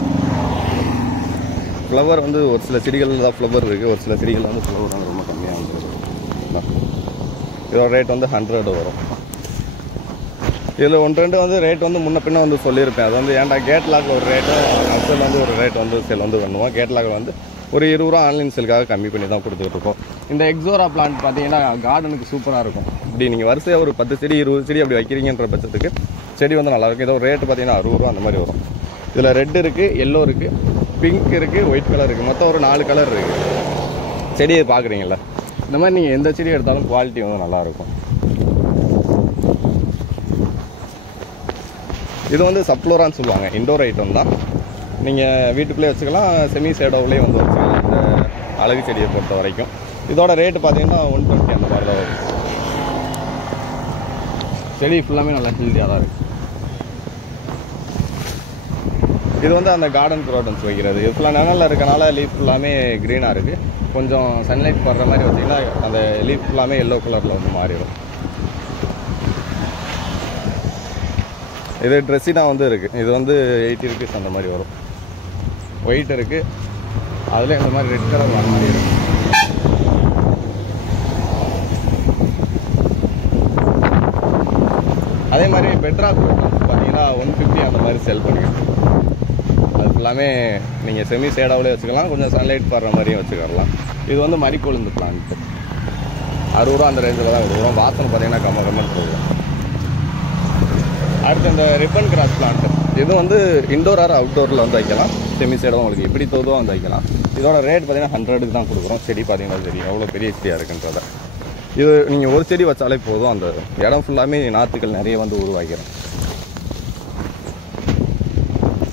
ஃப்ளவர் வந்து ஒரு சில செடிகளில் தான் ஃப்ளவர் இருக்குது, ஒரு சில செடிகளில் வந்து ஃப்ளவர் வந்து ரொம்ப கம்மியாக வந்துருக்கு. இதோட ரேட் வந்து 100 வரும். இதில் 1-2 வந்து ரேட் வந்து முன்ன பின்ன வந்து சொல்லியிருப்பேன். அது வந்து ஏன்டா கேட்லாகில் ஒரு ரேட்டு, அசல் வந்து ஒரு ரேட் வந்து செல் வந்து பண்ணுவோம். கேட்லாகில் வந்து ஒரு 20 ரூபா ஆன்லைன் செல்லுக்காக கம்மி பண்ணி தான் கொடுத்துட்டு இருக்கோம். இந்த எக்ஸோரா பிளான்ட் பார்த்தீங்கன்னா கார்டனுக்கு சூப்பராக இருக்கும். இப்படி நீங்கள் வரிசையாக ஒரு 10 செடி 20 செடி அப்படி வைக்கிறீங்கன்ற பட்சத்துக்கு செடி வந்து நல்லாயிருக்கும். இதோ ரேட்டு பார்த்தீங்கன்னா 60 ரூபா அந்த மாதிரி வரும். இதில் ரெட் இருக்குது, எல்லோ இருக்குது, பிங்க் இருக்குது, ஒயிட் கலர் இருக்குது. மொத்தம் ஒரு 4 கலர் இருக்குது. செடியை பார்க்குறீங்களா, இந்த மாதிரி நீங்கள் எந்த செடி எடுத்தாலும் குவாலிட்டி வந்து நல்லாயிருக்கும். இது வந்து சப்ளோரான்னு சொல்லுவாங்க, இண்டோர் ஐட்டம் தான். நீங்கள் வீட்டுக்குள்ளே வச்சுக்கலாம், செமி ஷேடோவிலே வந்து வச்சுக்கலாம் இந்த அழகு செடியை பொறுத்த வரைக்கும். இதோட ரேட்டு பார்த்தீங்கன்னா 120 அந்த மாதிரி தான் வரும். செடி ஃபுல்லாமே நல்லா ஹெல்த்தியாக தான் இருக்குது. இது வந்து அந்த கார்டன் க்ரோட்டன்ஸ் வைக்கிறது. இது ஃபுல்லாக நிழலில் இருக்கனால லீஃப் ஃபுல்லாமே க்ரீனாக இருக்குது. கொஞ்சம் சன்லைட் படுற மாதிரி வச்சிங்கன்னா அந்த லீஃப் ஃபுல்லாமே எல்லோ கலரில் வந்து மாறிடும். இது ட்ரெஸ்ஸினா வந்து இருக்குது. இது வந்து 80 rupees அந்த மாதிரி வரும். ஒயிட் இருக்குது, அதில் இந்த மாதிரி ரெட் கலர் வர மாதிரி இருக்கும். அதே மாதிரி பெட்ராக் பார்த்தீங்கன்னா 150 அந்த மாதிரி செல் பண்ணிக்கலாம். அது ஃபுல்லாமே நீங்கள் செமி ஷேடாவிலே வச்சுக்கலாம், கொஞ்சம் சன்லைட் படுற மாதிரியும் வச்சுக்கலாம். இது வந்து மரிக்கொழுந்து பிளான்ட்டு 60 ரூபா அந்த ரேஞ்சில் தான் கொடுக்குறோம். வாசனை பார்த்தீங்கன்னா கம்மன்னு போகும். அடுத்து இந்த ரிப்பன் கிராஸ் பிளான்ட்டு, இது வந்து இண்டோர் ஆர் அவுட்டோரில் வந்து வைக்கலாம். செமி ஷேடாக உங்களுக்கு எப்படி தோதோ வந்து வைக்கலாம். இதோட ரேட் பார்த்தீங்கன்னா 100க்கு தான் கொடுக்குறோம். செடி பார்த்தீங்கன்னா தெரியும் எவ்வளோ பெரிய செடியாக இருக்குன்றத. இது நீங்கள் ஒரு செடி வச்சாலே போதும், அந்த இடம் ஃபுல்லாமே நாற்றுக்கள் நிறைய வந்து உருவாக்கிறோம்.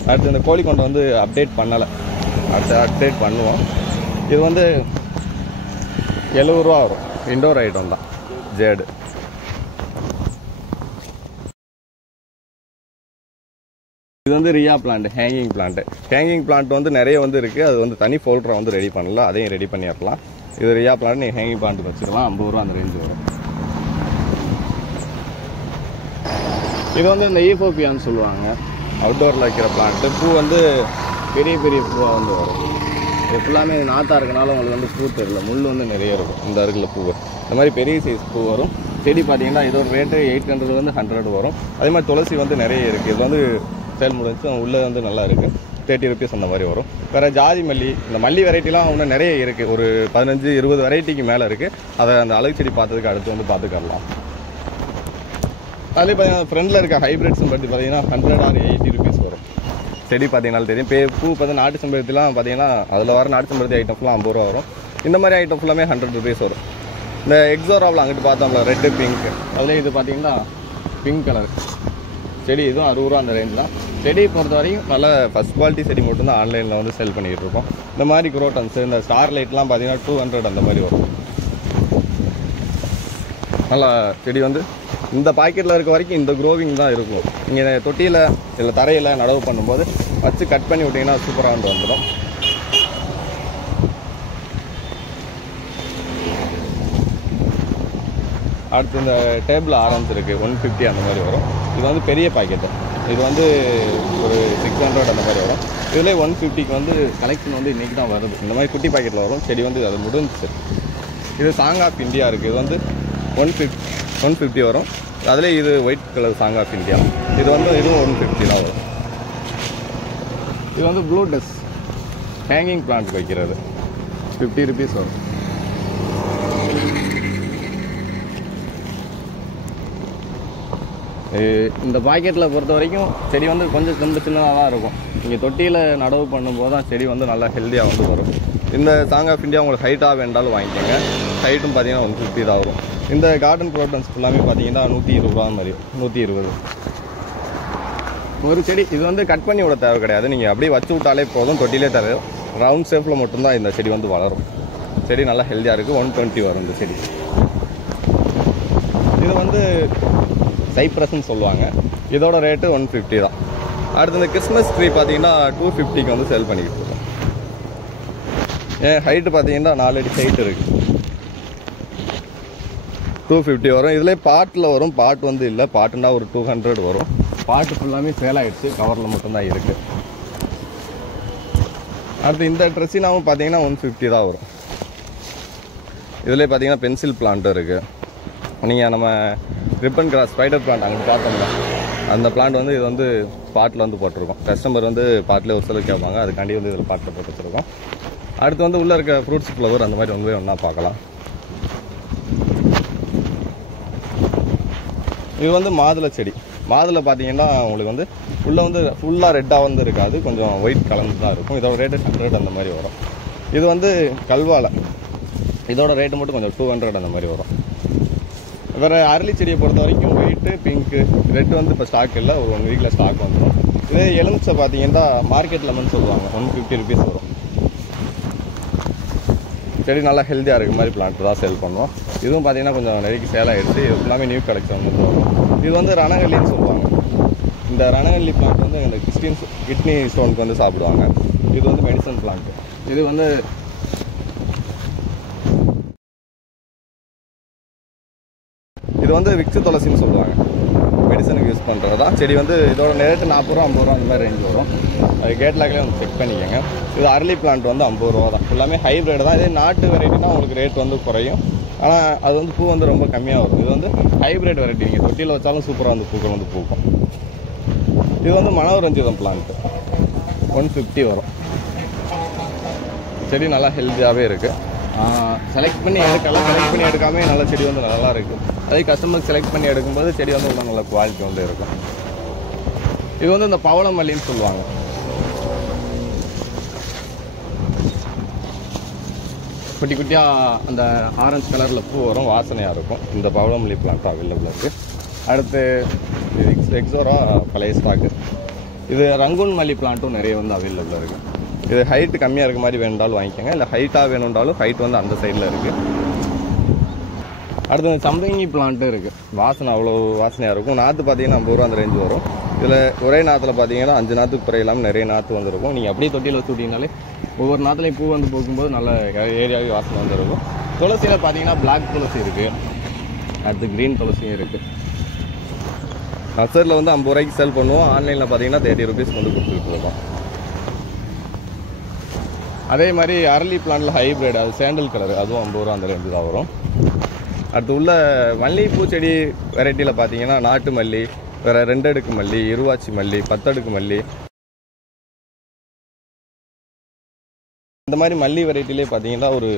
அடுத்து இந்த கோழிக்கொண்டை வந்து அப்டேட் பண்ணலை, அடுத்து அப்டேட் பண்ணுவோம். இது வந்து 70 ரூபா வரும். இண்டோர் ஐட்டம் தான், ஜேடு. இது வந்து ரியா plant, hanging plant. Hanging plant வந்து நிறைய வந்து இருக்குது. அது வந்து தனி ஃபோல்டரை வந்து ரெடி பண்ணல, அதையும் ரெடி பண்ணிடலாம். இது ரியா பிளான்ட் நீங்கள் ஹேங்கிங் பிளான்ட் வச்சுக்கலாம், 50 ரூபா அந்த ரேஞ்சு வரும். இது வந்து இந்த ஈஃபோபியான்னு சொல்லுவாங்க, அவுட்டோரில் வைக்கிற பிளான்ட்டு. பூ வந்து பெரிய பெரிய பூவாக வந்து வரும். இது ஃபுல்லாமே நாற்றாக இருக்கனால உங்களுக்கு வந்து பூ தெரியல, முள் வந்து நிறைய இருக்கும். இந்த அருகில் பூ இந்த மாதிரி பெரிய சைஸ் பூ வரும். செடி பார்த்தீங்கன்னா இதோட ரேட்டு 800 வந்து 100 வரும். அதே மாதிரி துளசி வந்து நிறைய இருக்குது. இது வந்து சேல் முடிஞ்சு உள்ளே வந்து நல்லா இருக்குது, 30 rupees அந்த மாதிரி வரும். வேறு ஜாதி மல்லி, இந்த மல்லி வெரைட்டிலாம் இன்னும் நிறைய இருக்குது. ஒரு 15-20 வெரைட்டிக்கு மேலே இருக்குது. அதை அந்த அழகு செடி பார்த்ததுக்கு அடுத்து வந்து பார்த்துக்கலாம். அதுலேயே பார்த்தீங்கன்னா ஃப்ரெண்டில் இருக்க ஹைப்ரிட்ஸ்னு பற்றி பார்த்தீங்கன்னா 100 or 80 rupees வரும். செடி பார்த்தீங்கன்னாலும் தெரியும். பூ பார்த்தீங்கன்னா நாட்டு செம்பருத்திலாம் பார்த்தீங்கன்னா அதில் வர நாட்டு செம்பருத்தி ஐட்டம் ஃபுல்லாக 50 ரூபா வரும். இந்த மாதிரி ஐட்டம் ஃபுல்லாமே 100 rupees வரும். இந்த எக்ஸோராவில் அங்கிட்டு பார்த்தோம்ல ரெட்டு பிங்க், அதில் இது பார்த்தீங்கன்னா பிங்க் கலர் செடி, இதுவும் 60 ரூபா அந்த ரேஞ்ச் தான். செடி பொறுத்த வரைக்கும் நல்ல ஃபஸ்ட் குவாலிட்டி செடி மட்டும்தான் ஆன்லைனில் வந்து செல் பண்ணிகிட்டு இருக்கோம். இந்த மாதிரி குரோட்டன்ஸ் இந்த ஸ்டார் லைட்லாம் பார்த்தீங்கன்னா 200 அந்த மாதிரி வரும். நல்லா செடி வந்து இந்த பாக்கெட்டில் இருக்க வரைக்கும் இந்த க்ரோவிங் தான் இருக்கும். நீங்கள் தொட்டியில் இல்லை தரையில் நடவு பண்ணும்போது வச்சு கட் பண்ணி விட்டிங்கன்னா சூப்பராக வந்து வந்துடும். அடுத்து இந்த டேபிள் ஆரஞ்சு இருக்குது 150 அந்த மாதிரி வரும். இது வந்து பெரிய பாக்கெட்டு. இது வந்து ஒரு 600 அந்த மாதிரி வரும். இதில் 150க்கு வந்து கலெக்ஷன் வந்து இன்றைக்கி தான் வருது. இந்த மாதிரி குட்டி பாக்கெட்டில் வரும். செடி வந்து அது முடிஞ்சிச்சு. இது சாங் ஆஃப் இந்தியா இருக்குது. இது வந்து 150 வரும். அதில் இது white colour song of India. இது வந்து இதுவும் 150 தான் வரும். இது வந்து ப்ளூ டஸ் ஹேங்கிங் பிளான்ட் வைக்கிறது 50 rupees வரும். இந்த பாக்கெட்டில் பொறுத்த வரைக்கும் செடி வந்து கொஞ்சம் சின்னதாக தான் இருக்கும். நீங்கள் தொட்டியில் நடவு பண்ணும்போது தான் செடி வந்து நல்லா ஹெல்த்தியாக வந்து வரும். இந்த சாங் ஆஃப் இந்தியா உங்களுக்கு ஹைட்டாக வேண்டாலும் வாங்கிக்கோங்க. ஹைட்டும் பார்த்தீங்கன்னா 150 தான் வரும். இந்த கார்டன் ப்ரோட்டன்ஸ் எல்லாமே பார்த்தீங்கன்னா 120 ரூபா மாதிரி 120 ஒரு செடி. இது வந்து கட் பண்ணி விட தேவை கிடையாது. நீங்கள் அப்படியே வச்சு விட்டாலே போதும். தொட்டிலே தர ரவுண்ட் ஷேப்பில் மட்டும்தான் இந்த செடி வந்து வளரும். செடி நல்லா ஹெல்த்தியாக இருக்குது. 120 வரும் இந்த செடி. இது வந்து சைப்ரஸ்ன்னு சொல்லுவாங்க. இதோட ரேட்டு 150 தான். அடுத்து இந்த கிறிஸ்மஸ் ட்ரீ பார்த்தீங்கன்னா 250க்கு வந்து சேல் பண்ணிக்கிட்டு இருக்கோம். ஏன் ஹைட்டு பார்த்தீங்கன்னா 4 அடி ஹைட் இருக்குது. 250 வரும். இதில் பாட்டில் வரும். பாட்டு வந்து இல்லை. பாட்டுன்னா ஒரு 200 வரும். பாட்டு ஃபுல்லாமே சேல் ஆகிடுச்சு. கவரில் மட்டும்தான் இருக்குது. அடுத்து இந்த ட்ரெஸ்ஸினாவும் பார்த்தீங்கன்னா 150 தான் வரும். இதில் பார்த்தீங்கன்னா பென்சில் பிளான்ட்டும் இருக்குது. நீங்கள் நம்ம ரிப்பன் கிராஸ் ஸ்பைடர் பிளான்ட் அங்கே பார்த்தோம்னா அந்த பிளான்ட் வந்து இது வந்து பாட்டில் வந்து போட்டிருக்கோம். கஸ்டமர் வந்து பாட்டில் ஒரு சிலர் கேட்பாங்க. அதுக்காண்டி வந்து இதில் பாட்டில் போட்டு வச்சுருக்கோம். அடுத்து வந்து உள்ளே இருக்க ஃப்ரூட்ஸ் ஃப்ளவர் அந்த மாதிரி வந்து ஒன்றா பார்க்கலாம். இது வந்து மாதுளை செடி. மாதுளை பார்த்தீங்கன்னா உங்களுக்கு வந்து உள்ளே வந்து ஃபுல்லாக ரெட்டாக வந்து இருக்காது. கொஞ்சம் ஒயிட் கலந்து தான் இருக்கும். இதோட ரேட்டு 100 அந்த மாதிரி வரும். இது வந்து கல்வாழை. இதோட ரேட்டு மட்டும் கொஞ்சம் 200 அந்த மாதிரி வரும். வேறு அரளி செடியை பொறுத்த வரைக்கும் ஒயிட்டு பிங்க்கு ரெட்டு வந்து இப்போ ஸ்டாக் இல்லை. ஒரு 1 வீக்கில் ஸ்டாக் வந்துடும். இதே எலுமிச்சை பார்த்தீங்கன்னா மார்க்கெட் லெமன் சொல்லுவாங்க. 150 rupees வரும். செடி நல்லா ஹெல்த்தியாக இருக்க மாதிரி பிளான்ட் தான் சேல் பண்ணுவோம். இதுவும் பார்த்தீங்கன்னா கொஞ்சம் நெருக்கி சேல் ஆகிடுச்சு. இது ஃபுல்லாமே நியூ கலெக்ஷன் வந்து வரும். இது வந்து ரணகல்லின்னு சொல்லுவாங்க. இந்த ரணகல்லி பிளான்ட் வந்து இந்த கிட்னி ஸ்டோனுக்கு வந்து சாப்பிடுவாங்க. இது வந்து மெடிசன் பிளான்ட். இது வந்து இது வந்து விக்ஸு துளசின்னு சொல்லுவாங்க. மெடிசனுக்கு யூஸ் பண்ணுறது தான். செடி வந்து இதோட ரேட்டு 40 ரூபா 50 ரூபா அந்த மாதிரி ரேஞ்ச் வரும். அது கேட்லாக்லேயே வந்து செக் பண்ணிக்கோங்க. இது அரளி பிளான்ட் வந்து 50 ரூபா தான். எல்லாமே ஹைப்ரிட் தான். இதே நாட்டு வெரைட்டினா உங்களுக்கு ரேட் வந்து குறையும். ஆனால் அது வந்து பூ வந்து ரொம்ப கம்மியாக வரும். இது வந்து ஹைப்ரிட் வெரைட்டி. நீங்கள் தொட்டியில் வச்சாலும் சூப்பராக வந்து பூக்கள் வந்து பூக்கும். இது வந்து மனோரஞ்சிதம் பிளான்ட் 150 வரும். செடி நல்லா ஹெல்த்தியாகவே இருக்குது. செலக்ட் பண்ணி எடுக்காமல் நல்ல செடி வந்து நல்லா இருக்குது. அதே கஸ்டமர் செலக்ட் பண்ணி எடுக்கும்போது செடி வந்து இன்னும் நல்ல குவாலிட்டி வந்து இருக்கும். இது வந்து இந்த பவள மல்லின்னு சொல்லுவாங்க. குட்டி குட்டியாக அந்த ஆரஞ்சு கலரில் பூ வரும். வாசனையாக இருக்கும். இந்த பவள மல்லி பிளான்ட் அவைலபிள் இருக்குது. அடுத்து எக்ஸோரா பழைய ஸ்டாக்கு. இது ரங்கூன் மல்லி பிளான்ட்டும் நிறைய வந்து அவைலபிள் இருக்குது. இது ஹைட்டு கம்மியாக இருக்க மாதிரி வேணுண்டாலும் வாங்கிக்கோங்க. இல்லை ஹைட்டாக வேணுன்றாலும் ஹைட் வந்து அந்த சைடில் இருக்குது. அடுத்து இந்த சம்பங்கி பிளான்ட்டும் இருக்குது. வாசனை அவ்வளோ வாசனையாக இருக்கும். நாற்று பார்த்தீங்கன்னா 50 ரூபா அந்த ரேஞ்சு வரும். இதில் ஒரே நாற்றுல பார்த்தீங்கன்னா 5 நாற்றுக்கு குறையில்லாமல் நிறைய நாற்று வந்துருக்கும். நீங்கள் அப்படியே தொட்டியில் வச்சு விட்டீங்கனாலே ஒவ்வொரு நாற்றுலையும் பூ வந்து போகும்போது நல்ல ஏரியாவே வாசனை வந்துருக்கும். துளசியில் பார்த்தீங்கன்னா பிளாக் துளசி இருக்குது. அடுத்து க்ரீன் துளசியும் இருக்குது. நர்சரியில் வந்து 50 ரூபாய்க்கு சேல் பண்ணுவோம். ஆன்லைனில் பார்த்தீங்கன்னா 30 rupees வந்து கொடுத்துட்டு இருக்கோம். அதே மாதிரி அரளி பிளான்ட்டில் ஹைப்ரிட் அது சாண்டல் கலர் அதுவும் 50 ரூபா அந்த ரேஞ்சு தான் வரும். அடுத்து உள்ள மல்லிகைப்பூ செடி வெரைட்டியில் பார்த்தீங்கன்னா நாட்டு மல்லி, வேறு 2 அடுக்கு மல்லி, இருவாச்சி மல்லி, 10 அடுக்கு மல்லி, இந்த மாதிரி மல்லி வெரைட்டிலே பார்த்தீங்கன்னா ஒரு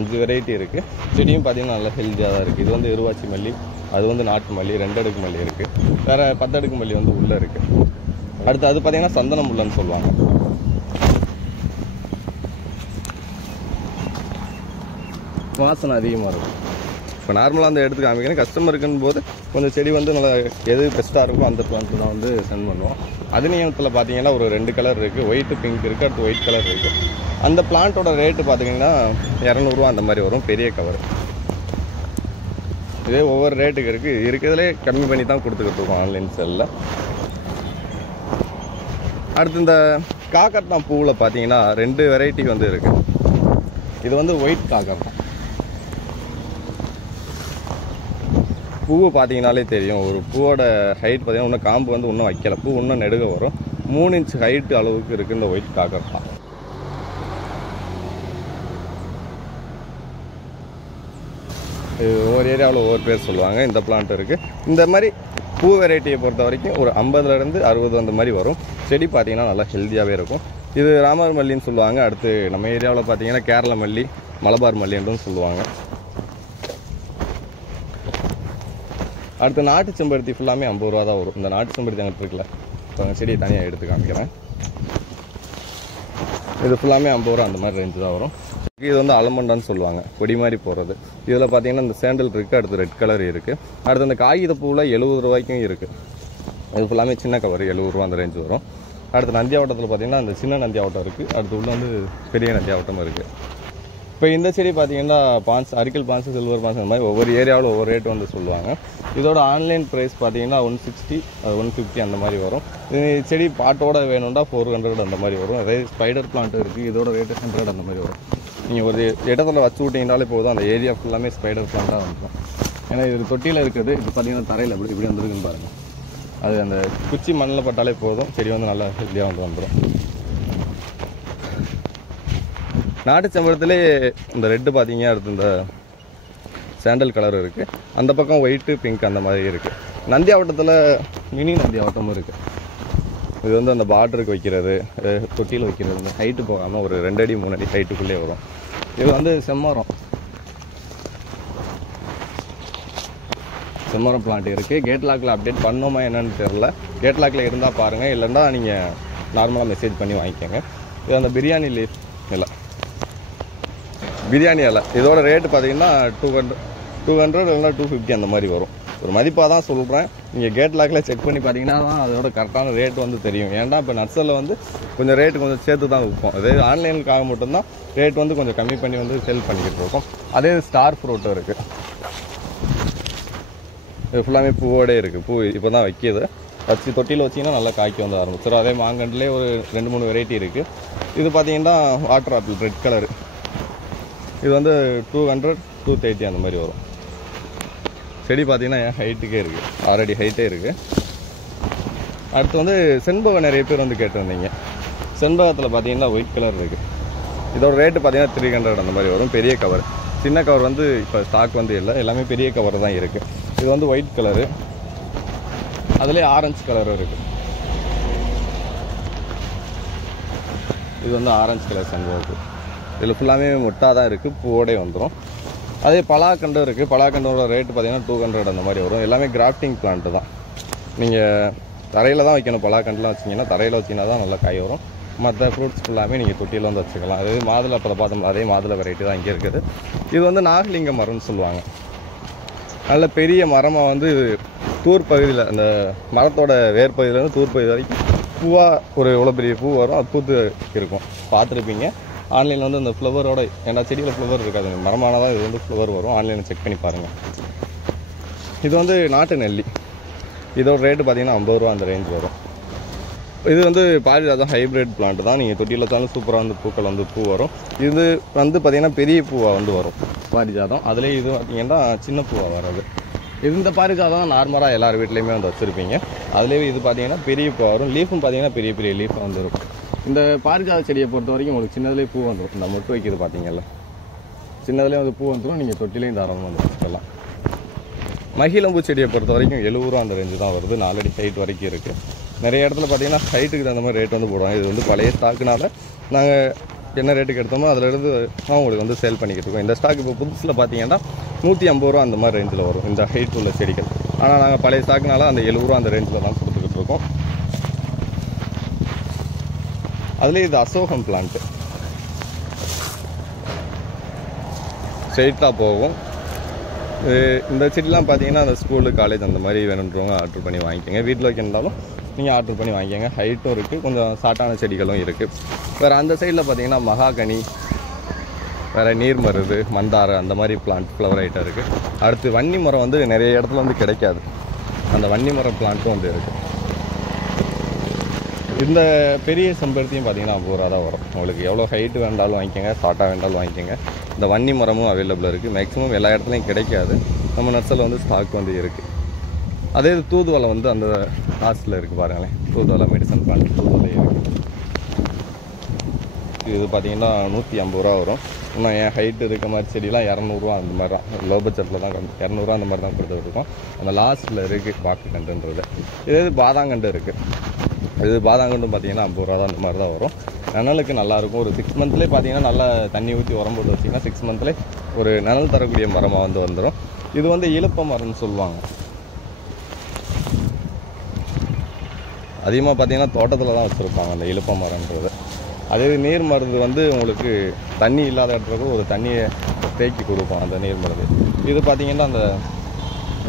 5 வெரைட்டி இருக்குது. செடியும் பார்த்தீங்கன்னா நல்லா ஹெல்த்தியாக தான் இருக்குது. இது வந்து இருவாச்சி மல்லி, அது வந்து நாட்டு மல்லி, 2 அடுக்கு மல்லி இருக்குது. வேறு 10 அடுக்கு மல்லி வந்து உள்ளே இருக்குது. அடுத்து அது பார்த்தீங்கன்னா சந்தன முல்லைன்னு சொல்லுவாங்க. வாசனை அதிகமாக இருக்கும். இப்போ நார்மலாக அந்த எடுத்து காமிக்கிறேன். கஸ்டமருக்குன்னு போது கொஞ்சம் செடி வந்து நல்லா எது பெஸ்ட்டாக இருக்கோ அந்த பிளான்ட்டு தான் வந்து சென்ட் பண்ணுவோம். அதினியத்தில் பார்த்தீங்கன்னா ஒரு 2 கலர் இருக்குது, ஒயிட்டு பிங்க் இருக்குது, அடுத்து ஒயிட் கலர் இருக்குது. அந்த பிளான்ட்டோட ரேட்டு பார்த்தீங்கன்னா 200 ரூபா அந்த மாதிரி வரும், பெரிய கவர். இதே ஒவ்வொரு ரேட்டுக்கு இருக்குது, இருக்கிறதுலே கம்மி பண்ணி தான் கொடுத்துக்கிட்டு இருக்கோம் ஆன்லைன் செல்லில். அடுத்து இந்த காக்கர்தான் பூவில் பார்த்தீங்கன்னா 2 வெரைட்டி வந்து இருக்குது. இது வந்து ஒயிட் காக்கர்தான். பூவை பார்த்தீங்கனாலே தெரியும், ஒரு பூவோட ஹைட் பார்த்தீங்கன்னா இன்னும் காம்பு வந்து இன்னும் வைக்கல, பூ இன்னும் நெடுக வரும். 3 இன்ச் ஹைட்டு அளவுக்கு இருக்குது இந்த ஒயிட் காக்கர்தான். இது ஒவ்வொரு ஏரியாவில் ஒவ்வொரு பேர் சொல்லுவாங்க. இந்த பிளான்ட் இருக்குது. இந்த மாதிரி பூ வெரைட்டியை பொறுத்த வரைக்கும் ஒரு 50லேருந்து 60 அந்த மாதிரி வரும். செடி பார்த்தீங்கன்னா நல்லா ஹெல்த்தியாகவே இருக்கும். இது ராமர் மல்லின்னு சொல்லுவாங்க. அடுத்து நம்ம ஏரியாவில் பார்த்தீங்கன்னா கேரள மல்லி, மலபார் மல்லி என்றும் சொல்லுவாங்க. அடுத்து நாட்டு செம்பருத்தி ஃபுல்லாமே 50 ரூபா தான் வரும். இந்த நாட்டு செம்பருத்தி அங்கிட்டு இருக்குல்ல, இப்போ செடியை தனியாக எடுத்து காமிக்கிறேன். இது ஃபுல்லாமே 50 ரூபா அந்த மாதிரி ரேஞ்சு தான் வரும். இது வந்து அலமண்டான்னு சொல்லுவாங்க, கொடி மாதிரி போகிறது. இதில் பார்த்தீங்கன்னா இந்த சேண்டல் இருக்குது, அடுத்து ரெட் கலர் இருக்குது. அடுத்து அந்த காகித பூவில் 70 ரூபாய்க்கும் இருக்குது. இது ஃபுல்லாமே சின்ன கவர், 70 ரூபா அந்த ரேஞ்சு வரும். அடுத்து நந்தியாவட்டத்தில் பார்த்தீங்கன்னா அந்த சின்ன நந்தியாவட்டம் இருக்குது, அடுத்து உள்ள வந்து பெரிய நந்தியாவட்டமும் இருக்குது. இப்போ இந்த செடி பார்த்தீங்கன்னா பான்ஸ், அரிக்கல் பான்ஸ், சில்வர் பான்ஸ் அந்த மாதிரி ஒவ்வொரு ஏரியாவில் ஒவ்வொரு ரேட் வந்து சொல்லுவாங்க. இதோட ஆன்லைன் ப்ரைஸ் பார்த்தீங்கன்னா 160, 150 அந்த மாதிரி வரும். இது செடி பாட்டோட வேணும்னா 400 அந்த மாதிரி வரும். அதே ஸ்பைடர் பிளான்ட் இருக்குது, இதோட ரேட்டு 100 அந்த மாதிரி வரும். நீங்கள் ஒரு இடத்துல வச்சு விட்டிங்கனாலே போதும், அந்த ஏரியா ஃபுல்லாமே ஸ்பைடர் பிளான்ட்டாக வந்துடும். ஏன்னா இது தொட்டியில் இருக்குது, இது பார்த்தீங்கன்னா தரையில் இப்படி வந்துருக்குன்னு பாருங்கள். அது அந்த குச்சி மண்ணில் பட்டாலே போதும், செடி வந்து நல்லா ஹெல்த்தியாக வந்துடும். நாட்டு செம்பருத்திலே இந்த ரெட்டு பார்த்தீங்க, அடுத்து இந்த சாண்டல் கலர் இருக்குது. அந்த பக்கம் ஒயிட்டு பிங்க் அந்த மாதிரி இருக்குது. நந்தியாவட்டத்தில் மினி நந்தியாவட்டமும் இருக்குது. இது வந்து அந்த பார்டருக்கு வைக்கிறது, தொட்டியில் வைக்கிறது, இந்த ஹைட்டு போகாமல் ஒரு 2 அடி 3 அடி ஹைட்டுக்குள்ளே வரும். இது வந்து செம்மரம் பிளான்ட் இருக்குது. கேட் லாக்கில் அப்டேட் பண்ணோமா என்னன்னு தெரில. கேட் லாக்கில் இருந்தால் பாருங்கள், இல்லைன்னா நீங்கள் நார்மலாக மெசேஜ் பண்ணி வாங்கிக்கோங்க. இது அந்த பிரியாணி லீஃப் இல்லை, பிரியாணி இலை. இதோட ரேட்டு பார்த்தீங்கன்னா 200 இல்லைன்னா 250 அந்த மாதிரி வரும். ஒரு மதிப்பாக தான் சொல்கிறேன். நீங்கள் கேட் லாக்கில் செக் பண்ணி பார்த்தீங்கன்னா தான் அதோட கரெக்டான ரேட் வந்து தெரியும். ஏன்னா இப்போ நட்ஸில் வந்து கொஞ்சம் ரேட்டு கொஞ்சம் சேர்த்து தான் விற்போம். அதே ஆன்லைனுக்காக மட்டும்தான் ரேட் வந்து கொஞ்சம் கம்மி பண்ணி வந்து சேல் பண்ணிக்கிட்டு இருக்கோம். அதே ஸ்டார் ஃப்ரூட்டும் இருக்குது. இது ஃபுல்லாமே பூவோடே இருக்குது. பூ இப்போ தான் வைக்கிது. வச்சு தொட்டியில் வச்சிங்கன்னா நல்லா காய்க்க வந்து ஆரம்பிச்சிடும். அதே மாங்கன்லேயே ஒரு 2-3 வெரைட்டி இருக்குது. இது பார்த்தீங்கன்னா வாட்டர் ஆப்பிள் ரெட் கலரு. இது வந்து 200, 230 அந்த மாதிரி வரும். செடி பார்த்தீங்கன்னா என் ஹைட்டுக்கே இருக்குது, 6 அடி ஹைட்டே இருக்குது. அடுத்து வந்து செண்பகம் நிறைய பேர் வந்து கேட்டிருந்தீங்க. செண்பகத்தில் பார்த்தீங்கன்னா ஒயிட் கலர் இருக்குது. இதோட ரேட்டு பார்த்தீங்கன்னா 300 அந்த மாதிரி வரும். பெரிய கவர், சின்ன கவர் வந்து இப்போ ஸ்டாக் வந்து இல்லை, எல்லாமே பெரிய கவர் தான் இருக்குது. இது வந்து ஒயிட் கலரு, அதுலேயே ஆரஞ்சு கலரும் இருக்குது. இது வந்து ஆரஞ்சு கலர் செண்பகத்து. இதில் ஃபுல்லாமே மொட்டாக தான் இருக்குது, பூவோடே வந்துடும். அதே பலாக்கண்டும் இருக்குது. பலாக்கண்டோட ரேட்டு பார்த்தீங்கன்னா 200 அந்த மாதிரி வரும். எல்லாமே கிராஃப்டிங் பிளான்ட்டு தான். நீங்கள் தரையில் தான் வைக்கணும். பலாக்கண்டெலாம் வச்சிங்கன்னா தரையில் வச்சிங்கன்னா தான் நல்லா காய் வரும். மற்ற ஃப்ரூட்ஸ் ஃபுல்லாமே நீங்கள் தொட்டியில் வந்து வச்சுக்கலாம். அதாவது மாதுளை அப்போ பார்த்தோம், அதே மாதுளை வெரைட்டி தான் இங்கே இருக்குது. இது வந்து நாகலிங்க மரம்னு சொல்லுவாங்க. நல்ல பெரிய மரமாக வந்து தூர் பகுதியில், அந்த மரத்தோட வேர்பகுதியிலேருந்து தூர் பகுதி வரைக்கும் பூவாக ஒரு எவ்வளோ பெரிய பூ வரும், அது பூத்து இருக்கும், பார்த்துருப்பீங்க. ஆன்லைனில் வந்து இந்த ஃப்ளவரோட, ஏன்னா செடியில் ஃப்ளவர் இருக்காது, மரமானதான் இது வந்து ஃப்ளவர் வரும். ஆன்லைனில் செக் பண்ணி பாருங்கள். இது வந்து நாட்டு நெல்லி. இதோட ரேட்டு பார்த்தீங்கன்னா 50 ரூபா அந்த ரேஞ்ச் வரும். இது வந்து பாரிஜாதம் ஹைப்ரிட் பிளான்ட் தான். நீங்கள் தொட்டியில் வச்சாலும் சூப்பராக வந்து பூக்கள் வந்து பூ வரும். இது வந்து பார்த்தீங்கன்னா பெரிய பூவாக வந்து வரும் பாரிஜாதம். அதிலே இது பார்த்தீங்கன்னா சின்ன பூவாக வராது. இந்த பாரிஜாதம் நார்மலாக எல்லார் வீட்லேயுமே வந்து வச்சுருப்பீங்க. அதுலேயே இது பார்த்தீங்கன்னா பெரிய பூவாக வரும். லீஃபும் பார்த்தீங்கன்னா பெரிய பெரிய லீஃபாக வந்துடும். இந்த பாரிஜாத செடியை பொறுத்த வரைக்கும் உங்களுக்கு சின்னதுலேயே பூ வந்துடும். இந்த மொட்டு வைக்கிறது பார்த்தீங்கல்ல, சின்னதுலேயே வந்து பூ வந்துடும். நீங்கள் தொட்டிலையும் தாராளமாக வந்து வச்சுக்கலாம். மகிழம்பூ செடியை பொறுத்த வரைக்கும் 70 ரூபா அந்த ரேஞ்சு தான் வருது. 4 அடி ஹைட் வரைக்கும் இருக்குது. நிறைய இடத்துல பார்த்தீங்கன்னா ஹைட்டுக்கு தகுந்த மாதிரி ரேட் வந்து போடுவாங்க. இது வந்து பழைய ஸ்டாக்குனால நாங்கள் என்ன ரேட்டுக்கு எடுத்தோமோ அதிலிருந்து உங்களுக்கு வந்து சேல் பண்ணிக்கிட்டு இருக்கோம். இந்த ஸ்டாக் இப்போ புதுசில் பார்த்தீங்கன்னா 150 ரூபா அந்த மாதிரி ரேஞ்சில் வரும் இந்த ஹைட் உள்ள செடிகள். ஆனால் நாங்கள் பழைய ஸ்டாக்குனால அந்த 70 ரூபா அந்த ரேஞ்சில் தான் கொடுத்துக்கிட்டு இருக்கோம். அதுலேயே இது அசோகம் பிளான்ட்டு ஸ்ட்ரெயிட்டாக போகும். இந்த செடிலாம் பார்த்தீங்கன்னா அந்த ஸ்கூலு காலேஜ் அந்த மாதிரி வேணுன்றவங்க ஆர்டர் பண்ணி வாங்கிக்கோங்க. வீட்டில் வைக்கணுன்னாலும் நீங்கள் ஆர்டர் பண்ணி வாங்கிக்கோங்க. ஹைட்டும் இருக்குது, கொஞ்சம் ஷார்ட்டான செடிகளும் இருக்குது. வேறு அந்த சைடில் பார்த்தீங்கன்னா மகாகனி, வேறு நீர்மருது, மந்தாரை அந்த மாதிரி பிளான்ட் ஃப்ளவர் ஐட்டம் இருக்குது. அடுத்து வன்னி மரம் வந்து நிறைய இடத்துல வந்து கிடைக்காது, அந்த வன்னி மரம் பிளான்ட்டும் வந்து இருக்குது. இந்த பெரிய செம்பருத்தியும் பார்த்தீங்கன்னா 50 ரூபா தான் வரும். உங்களுக்கு எவ்வளோ ஹைட்டு வேண்டாலும் வாங்கிக்கோங்க, ஷார்ட்டாக வேண்டாலும் வாங்கிக்கோங்க. இந்த வன்னி மரமும் அவைலபிளாக இருக்குது. மேக்ஸிமம் எல்லா இடத்துலையும் கிடைக்காது, நம்ம நர்சரியில் வந்து ஸ்டாக் வந்து இருக்குது. அதே இது தூதுவளை வந்து அந்த லாஸ்ட்டில் இருக்குது பாருங்களேன், தூதுவளை மெடிசன் பிளான்ட் தூதுவளை இருக்குது. இது பார்த்தீங்கன்னா 150 ரூபா வரும். இன்னும் என் ஹைட்டு இருக்க மாதிரி செடியெலாம் 200 ரூபா அந்த மாதிரி தான், லோ பட்ஜெட்டில் தான் 200 ரூபா அந்த மாதிரி தான் கொடுத்துட்ருக்கோம். அந்த லாஸ்ட்டில் இருக்குது பாக்கு கண்டுன்றது. இது பாதாங்கண்டு இருக்குது. இது பாதாங்கண்டும் பார்த்தீங்கன்னா 50 ரூபா தான், அந்த மாதிரி தான் வரும். நிழலுக்கு நல்லாயிருக்கும். ஒரு 6 மந்த்லேயே பார்த்தீங்கன்னா நல்லா தண்ணி ஊற்றி உரம் போட்டு வச்சிங்கன்னா 6 மந்த்லேயே ஒரு நிழல் தரக்கூடிய மரமாக வந்து வந்துடும். இது வந்து இலுப்ப மரம்னு சொல்லுவாங்க. அதிகமாக பார்த்தீங்கன்னா தோட்டத்தில் தான் வச்சுருப்பாங்க அந்த இலுப்ப மரம்ன்றது. அதே நீர் மருந்து வந்து உங்களுக்கு தண்ணி இல்லாத இடத்துல ஒரு தண்ணியை தேக்கி கொடுப்போம் அந்த நீர் மருந்து. இது பார்த்தீங்கன்னா அந்த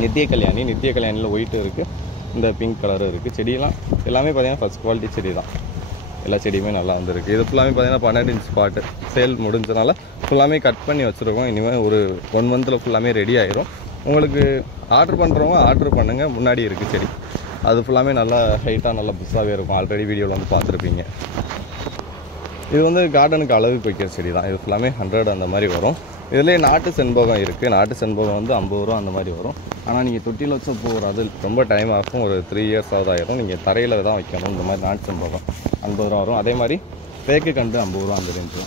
நித்திய கல்யாணியில் ஒயிட்டு இருக்குது, இந்த பிங்க் கலரும் இருக்குது. செடியெல்லாம் எல்லாமே பார்த்தீங்கன்னா ஃபஸ்ட் குவாலிட்டி செடி தான், எல்லா செடியுமே நல்லா வந்துருக்கு. இது ஃபுல்லாமே பார்த்தீங்கன்னா 12 இன்ச் ஸ்பாட்டு சேல் முடிஞ்சதுனால ஃபுல்லாமே கட் பண்ணி வச்சுருக்கோம். இனிமேல் ஒரு 1 மந்தில் ஃபுல்லாமே ரெடி ஆயிரும். உங்களுக்கு ஆர்டர் பண்ணுறவங்க ஆர்டர் பண்ணுங்கள். முன்னாடி இருக்குது செடி, அது ஃபுல்லாமே நல்லா ஹைட்டாக நல்லா புதுசாகவே இருக்கும். ஆல்ரெடி வீடியோவில் வந்து பார்த்துருப்பீங்க. இது வந்து கார்டனுக்கு அளவுக்கு வைக்கிற செடி தான். இது ஃபுல்லாமே 100 அந்த மாதிரி வரும். இதுலேயே நாட்டு செண்பகம் இருக்குது. நாட்டு செண்பகம் வந்து 50 ரூபா அந்த மாதிரி வரும். ஆனால் நீங்கள் தொட்டியில் வச்சு போகிறது ரொம்ப டைம் ஆகும், ஒரு 3 இயர்ஸ் ஆகும். நீங்கள் தரையில் தான் வைக்கணும். இந்த மாதிரி நாட்டு செண்பகம் 50 ரூபா வரும். அதே மாதிரி தேக்கு கண்டு 50 ரூபா அந்த ரேஞ்சு,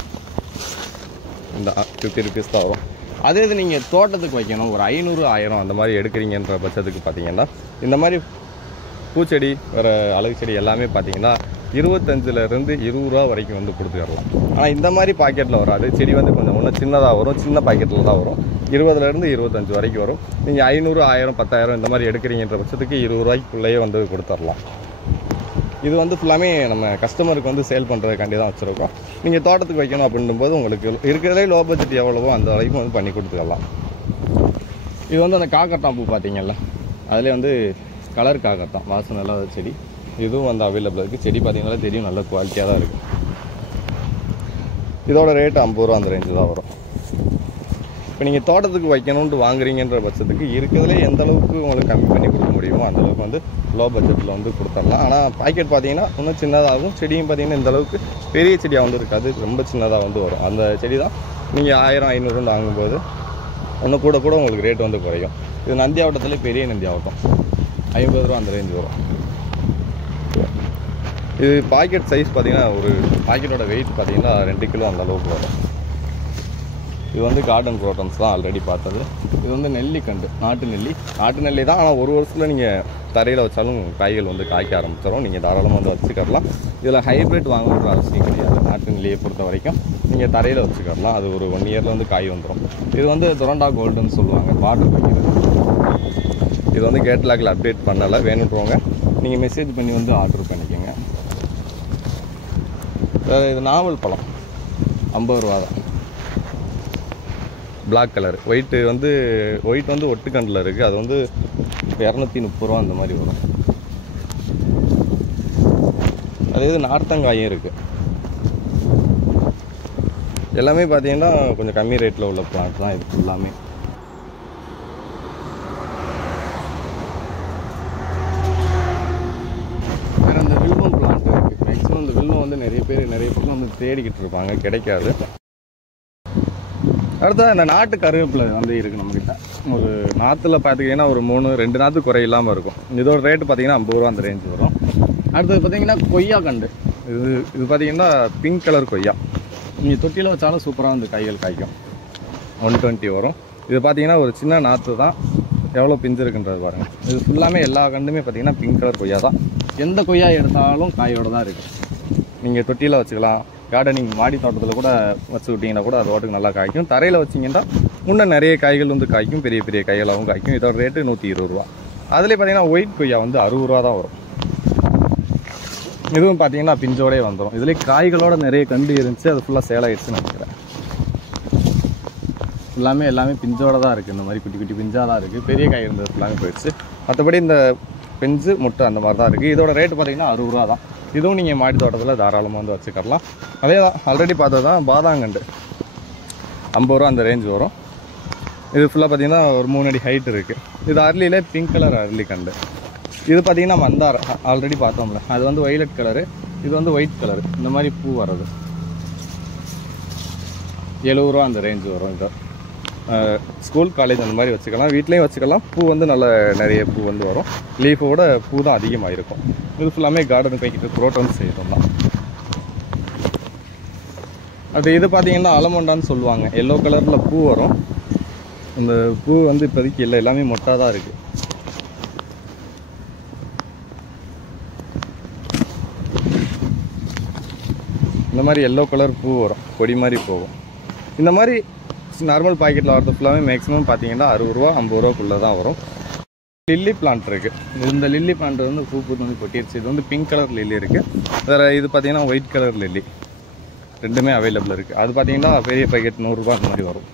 இந்த 50 ருபீஸ் தான் வரும். அதே இது நீங்கள் தோட்டத்துக்கு வைக்கணும், ஒரு 500 1000 அந்த மாதிரி எடுக்கிறீங்கன்ற பட்சத்துக்கு பார்த்தீங்கன்னா இந்த மாதிரி பூச்செடி வேறு அழகு செடி எல்லாமே பார்த்தீங்கன்னா 25லேருந்து 20 ரூபா வரைக்கும் வந்து கொடுத்துக்கலாம். ஆனால் இந்த மாதிரி பாக்கெட்டில் வராது. செடி வந்து கொஞ்சம் ஒன்றும் சின்னதாக வரும், சின்ன பாக்கெட்டில் தான் வரும். 20லேருந்து 25 வரைக்கும் வரும். நீங்கள் 500 1000 10000 இந்த மாதிரி எடுக்கிறீங்கன்ற பட்சத்துக்கு 20 ரூபாய்க்குள்ளேயே வந்து கொடுத்துடலாம். இது வந்து ஃபுல்லாமே நம்ம கஸ்டமருக்கு வந்து சேல் பண்ணுறதுக்காண்டி தான் வச்சுருக்கோம். நீங்கள் தோட்டத்துக்கு வைக்கணும் அப்படின்னும்போது உங்களுக்கு இருக்கிறதே லோ பட்ஜெட் எவ்வளவோ அந்த வரைக்கும் வந்து பண்ணி கொடுத்துக்கலாம். இது வந்து அந்த காக்கட்டான் பூ பார்த்தீங்கல்ல, அதிலே வந்து கலர் காக்கட்டான் வாசனை நல்லா செடி, இதுவும் வந்து அவைலபிள் இருக்குது. செடி பார்த்தீங்கன்னா தெரியும், நல்ல குவாலிட்டியாக தான் இருக்குது. இதோட ரேட்டு 50 ரூபா அந்த ரேஞ்சு தான் வரும். இப்போ நீங்கள் தோட்டத்துக்கு வைக்கணுன்ட்டு வாங்குறீங்கன்ற பட்சத்துக்கு இருக்கிறதுலே எந்த அளவுக்கு உங்களுக்கு கம்மி பண்ணி கொடுக்க முடியுமோ அந்தளவுக்கு வந்து லோ பட்ஜெட்டில் வந்து கொடுத்துடலாம். ஆனால் பாக்கெட் பார்த்தீங்கன்னா இன்னும் சின்னதாகும். செடியும் பார்த்தீங்கன்னா இந்த அளவுக்கு பெரிய செடியாக வந்து இருக்காது, ரொம்ப சின்னதாக வந்து வரும். அந்த செடி தான் நீங்கள் 1000 500 வாங்கும்போது இன்னும் கூட கூட உங்களுக்கு ரேட் வந்து குறையும். இது நந்தியாவட்டத்திலே பெரிய நந்தியாவட்டம் 50 ரூபா அந்த ரேஞ்சு வரும். இது பாக்கெட் சைஸ் பார்த்தீங்கன்னா ஒரு பாக்கெட்டோட வெயிட் பார்த்தீங்கன்னா 2 கிலோ அந்த அளவுக்கு வரும். இது வந்து கார்டன் குரோட்டன்ஸ் தான் ஆல்ரெடி பார்த்தது. இது வந்து நெல்லிக்கண்டு, நாட்டு நெல்லி தான். ஆனால் ஒரு வருஷத்தில் நீங்கள் தரையில் வச்சாலும் காய்கள் வந்து காய்க்க ஆரம்பிச்சிடும். நீங்கள் தாராளமாக வந்து வச்சுக்கலாம். இதில் ஹைப்ரிட் வாங்கணுன்ற அவசியம் கிடையாது. நாட்டு நெல்லியை பொறுத்த வரைக்கும் நீங்கள் தரையில் வச்சுக்கலாம். அது ஒரு 1 இயரில் வந்து காய் வந்துடும். இது வந்து துரண்டா கோல்டுன்னு சொல்லுவாங்க, பார்டர் வைக்கிறது. இது வந்து கேட்லாகில் அப்டேட் பண்ணலை, வேணுன்றவங்க நீங்கள் மெசேஜ் பண்ணி வந்து ஆர்டர் பண்ணிக்கோங்க. இது நாவல் பழம் 50 ரூபா தான். பிளாக் கலர், ஒயிட் வந்து ஒட்டுக்கண்டில் இருக்குது. அது வந்து 230 ரூபா அந்த மாதிரி வரும். அதே இது நார்த்தங்காயும் இருக்குது. எல்லாமே பார்த்தீங்கன்னா கொஞ்சம் கம்மி ரேட்டில் உள்ள பிளான்ட் தான் இது ஃபுல்லாமே. வேறு அந்த வில்வம் பிளான்ட் இருக்குது. மேக்ஸிமம் இந்த வில்வம் வந்து நிறைய பேர் வந்து தேடிக்கிட்டு இருப்பாங்க, கிடைக்காது. அடுத்தது இந்த நாட்டு கருவேப்பிலை வந்து இருக்குது நம்மக்கிட்ட. ஒரு நாற்றுல பார்த்திங்கன்னா ஒரு 2 நாற்று குறை இல்லாமல் இருக்கும். இதோட ரேட்டு பார்த்திங்கன்னா 50 ரூபா அந்த ரேஞ்சு வரும். அடுத்தது பார்த்திங்கன்னா கொய்யா கண்டு. இது பார்த்திங்கன்னா பிங்க் கலர் கொய்யா. நீங்கள் தொட்டியில் வச்சாலும் சூப்பராக வந்து காய்கள் காய்க்கும். 120 வரும். இது பார்த்திங்கன்னா ஒரு சின்ன நாற்று தான், எவ்வளோ பிஞ்சு இருக்குன்றது பாருங்கள். இது ஃபுல்லாமே எல்லா கண்டுமே பார்த்திங்கன்னா பிங்க் கலர் கொய்யா தான். எந்த கொய்யா எடுத்தாலும் காயோடு தான் இருக்குது. நீங்கள் தொட்டியில் வச்சுக்கலாம், கார்டனிங் மாடி தோட்டத்தில் கூட வச்சு விட்டிங்கன்னா கூட அது ரோட்டுக்கு நல்லா காய்க்கும். தரையில் வச்சிங்கன்னா இன்னும் நிறைய காய்கள் வந்து காய்க்கும், பெரிய பெரிய காய்களாகவும் காய்க்கும். இதோட ரேட்டு 120 ரூபா. அதுலேயே பார்த்தீங்கன்னா ஒயிட் கொய்யா வந்து 60 ரூபா தான் வரும். இதுவும் பார்த்தீங்கன்னா பிஞ்சோடே வந்துடும். இதுலேயே காய்களோட நிறைய கண்டு இருந்துச்சு, அது ஃபுல்லாக சேல் ஆகிடுச்சுன்னு நினைக்கிறேன். எல்லாமே பிஞ்சோட தான் இருக்குது. இந்த மாதிரி குட்டி குட்டி பிஞ்சாக தான் இருக்குது. பெரிய காய் இருந்தது ஃபுல்லாமே போயிடுச்சு. மற்றபடி இந்த பெஞ்சு முட்டை அந்த மாதிரி தான் இருக்குது. இதோட ரேட்டு பார்த்தீங்கன்னா 60 ரூபா தான். இதுவும் நீங்கள் மாடி தோட்டத்தில் தாராளமாக வந்து வச்சுக்கலாம். அதே தான் ஆல்ரெடி பார்த்தது தான் பாதாங்கண்டு 50 ரூபா அந்த ரேஞ்ச் வரும். இது ஃபுல்லாக பார்த்தீங்கன்னா ஒரு 3 அடி ஹைட் இருக்குது. இது அரளியிலே பிங்க் கலர் அரளி கண்டு. இது பார்த்தீங்கன்னா மந்தார் ஆல்ரெடி பார்த்தோம்ல, அது வந்து வைலட் கலரு, இது வந்து ஒயிட் கலரு. இந்த மாதிரி பூ வர்றது 70 ரூபா அந்த ரேஞ்ச் வரும். இது ஸ்கூல் காலேஜ் அந்த மாதிரி வச்சுக்கலாம், வீட்லேயும் வச்சுக்கலாம். பூ வந்து நல்ல நிறைய பூ வந்து வரும். லீஃபோட பூ தான் அதிகமாக இருக்கும். இது ஃபுல்லாமே கார்டன் கைக்கிட்டு குரோட்டன்ஸ் செய்யணும் தான். அது இது பார்த்தீங்கன்னா அலமண்டான்னு சொல்லுவாங்க. எல்லோ கலரில் பூ வரும். அந்த பூ வந்து இப்போதைக்கு இல்லை, எல்லாமே மொட்டாக தான் இருக்குது. இந்த மாதிரி எல்லோ கலர் பூ வரும், கொடி மாதிரி போகும். இந்த மாதிரி நார்மல் பாக்கெட்டில் வரது ஃபுல்லாமே மேக்ஸிமம் பார்த்தீங்கன்னா 60 ரூபா 50 ரூபாக்குள்ளே தான் வரும். லில்லி பிளான்ட் இருக்குது. இந்த லில்லி பிளான்ட் வந்து பூ பூத்து வந்து கொட்டிடுச்சு. இது வந்து பிங்க் கலர் லில்லி இருக்குது. வேறு இது பார்த்தீங்கன்னா ஒயிட் கலர் லில்லி, ரெண்டுமே அவைலபிள் இருக்குது. அது பார்த்தீங்கன்னா பெரிய பாக்கெட் 100 ரூபா அந்த மாதிரி வரும்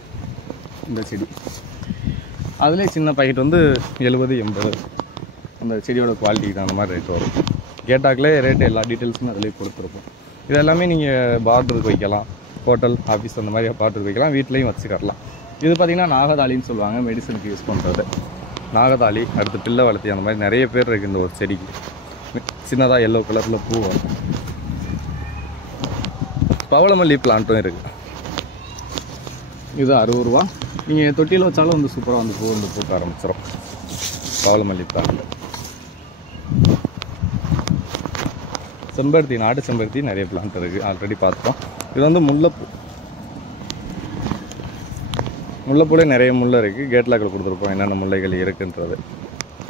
இந்த செடி. அதுலேயே சின்ன பாக்கெட் வந்து 70 80 அந்த செடியோட குவாலிட்டிக்கு அந்த மாதிரி ரேட் வரும். கேட்டாக்களே ரேட்டு எல்லா டீட்டெயில்ஸுமே அதிலே கொடுத்துருப்போம். இது எல்லாமே நீங்கள் பார்டருக்கு வைக்கலாம், ஹோட்டல் ஆஃபீஸ் அந்த மாதிரி பார்டருக்கு வைக்கலாம், வீட்லேயும் வச்சுக்கலாம். இது பார்த்திங்கன்னா நாகதாளின்னு சொல்லுவாங்க, மெடிசனுக்கு யூஸ் பண்ணுறது. நாகதாளி, அடுத்து பிள்ளை வளர்த்தி, அந்த மாதிரி நிறைய பேர் இருக்குது இந்த ஒரு செடிக்கு. சின்னதாக எல்லோ கலரில் பூ வரும். பவளமல்லி பிளான்ட்டும் இருக்குது. இது 60 ரூபா. நீங்கள் தொட்டியில் வச்சாலும் வந்து சூப்பராக வந்து பூ வந்து பூக்க ஆரம்பிச்சிடும். பவளமல்லி பிளான்ட். செம்பருத்தி, நாட்டு செம்பருத்தி நிறைய பிளான்ட் இருக்குது, ஆல்ரெடி பார்த்தோம். இது வந்து முல்லைப்பூ. முல்லைப்பூலே நிறைய முல்லை இருக்குது. கேட்லாக்கில் கொடுத்துருப்போம் என்னென்ன முல்லைகள் இருக்குன்றது.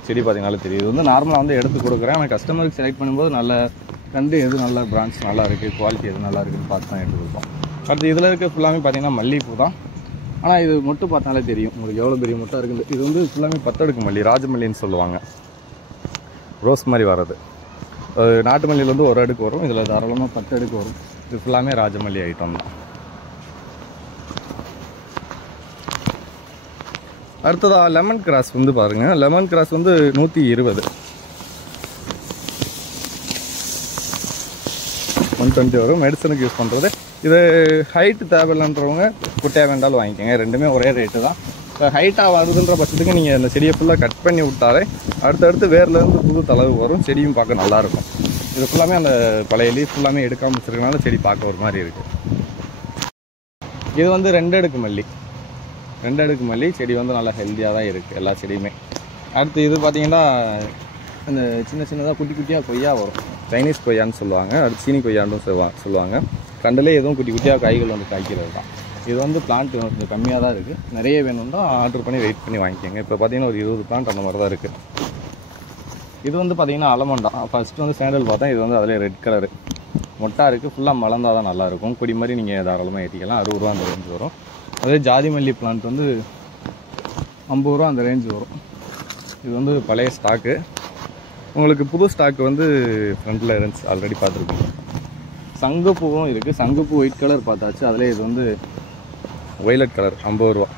செடி பார்த்தீங்கன்னாலும் தெரியும். இது வந்து நார்மலாக வந்து எடுத்து கொடுக்குறேன். ஆனால் கஸ்டமருக்கு செலக்ட் பண்ணும்போது நல்ல கண்டு எது நல்ல பிரான்ச் நல்லா இருக்குது, குவாலிட்டி எது நல்லா இருக்குதுன்னு பார்த்து தான் எடுத்து கொடுப்போம். அடுத்து இதில் இருக்க ஃபுல்லாமே பார்த்தீங்கன்னா மல்லிகைப்பூ தான். ஆனால் இது மொட்டு பார்த்தாலே தெரியும் உங்களுக்கு எவ்வளோ பெரிய மொட்டாக இருக்குது. இது வந்து ஃபுல்லாமே 10 அடுக்கு மல்லி, ராஜமல்லின்னு சொல்லுவாங்க. ரோஸ் மாதிரி வர்றது. நாட்டு மல்லியில் வந்து 1 அடுக்கு வரும், இதில் தாராளமாக 10 அடுக்கு வரும். இது ஃபுல்லாமே ராஜமல்லி ஐட்டம் தான். அடுத்ததாக லெமன் கிராஸ் வந்து பாருங்கள். லெமன் கிராஸ் வந்து 120 120 வரும். மெடிசனுக்கு யூஸ் பண்ணுறது. இது ஹைட்டு தேவையில்லைன்றவங்க குட்டையாக வேண்டாலும் வாங்கிக்கோங்க, ரெண்டுமே ஒரே ரேட்டு தான். இப்போ ஹைட்டாக வருதுன்ற பட்சத்துக்கு நீங்கள் அந்த செடியை ஃபுல்லாக கட் பண்ணி விட்டாலே அடுத்தடுத்து வேர்லேருந்து புது தளவு வரும், செடியும் பார்க்க நல்லாயிருக்கும். இது ஃபுல்லாமே அந்த பழைய லீஃப் ஃபுல்லாமே எடுக்காமல் வச்சுருக்கனால செடி பார்க்க ஒரு மாதிரி இருக்குது. இது வந்து 2 அடுக்கு மல்லி. 2 அடுக்கு மல்லி செடி வந்து நல்லா ஹெல்த்தியாக தான் இருக்குது எல்லா செடியுமே. அடுத்து இது பார்த்திங்கன்னா அந்த சின்ன சின்னதாக குட்டி குட்டியாக கொய்யா வரும், சைனீஸ் கொய்யான்னு சொல்லுவாங்க. அடுத்து சீனி கொய்யான்னு சொல்லுவாங்க. கண்டிலே எதுவும் குட்டி குட்டியாக காய்கள் வந்து காய்க்கிறது தான். இது வந்து பிளான்ட் கொஞ்சம் கம்மியாக தான் இருக்குது. நிறைய வேணும்னா ஆர்டர் பண்ணி வெயிட் பண்ணி வாங்கிக்கோங்க. இப்போ பார்த்தீங்கன்னா ஒரு 20 பிளான்ட் அந்த மாதிரி தான் இருக்குது. இது வந்து பார்த்திங்கன்னா அலமண்டா. ஃபஸ்ட்டு வந்து சேண்டல் பார்த்தேன். இது வந்து அதிலே ரெட் கலரு மொட்டாக இருக்குது. ஃபுல்லாக மலர்ந்தால் தான் நல்லாயிருக்கும். கொடி மாதிரி நீங்கள் தாராளமாக ஏற்றிக்கலாம். 60 ரூபா அந்த ரேஞ்ச் வரும். அதே ஜாதி மல்லி பிளான்ட் வந்து 50 ரூபா அந்த ரேஞ்ச் வரும். இது வந்து பழைய ஸ்டாக்கு. உங்களுக்கு புது ஸ்டாக்கு வந்து ஃப்ரண்ட்டில் இருந்துச்சு, ஆல்ரெடி பார்த்துருக்கீங்க. சங்குப்பூவும் இருக்குது. சங்குப்பூ ஒயிட் கலர் பார்த்தாச்சு. அதிலே இது வந்து ஒய்லட் கலர் 50 ரூபா.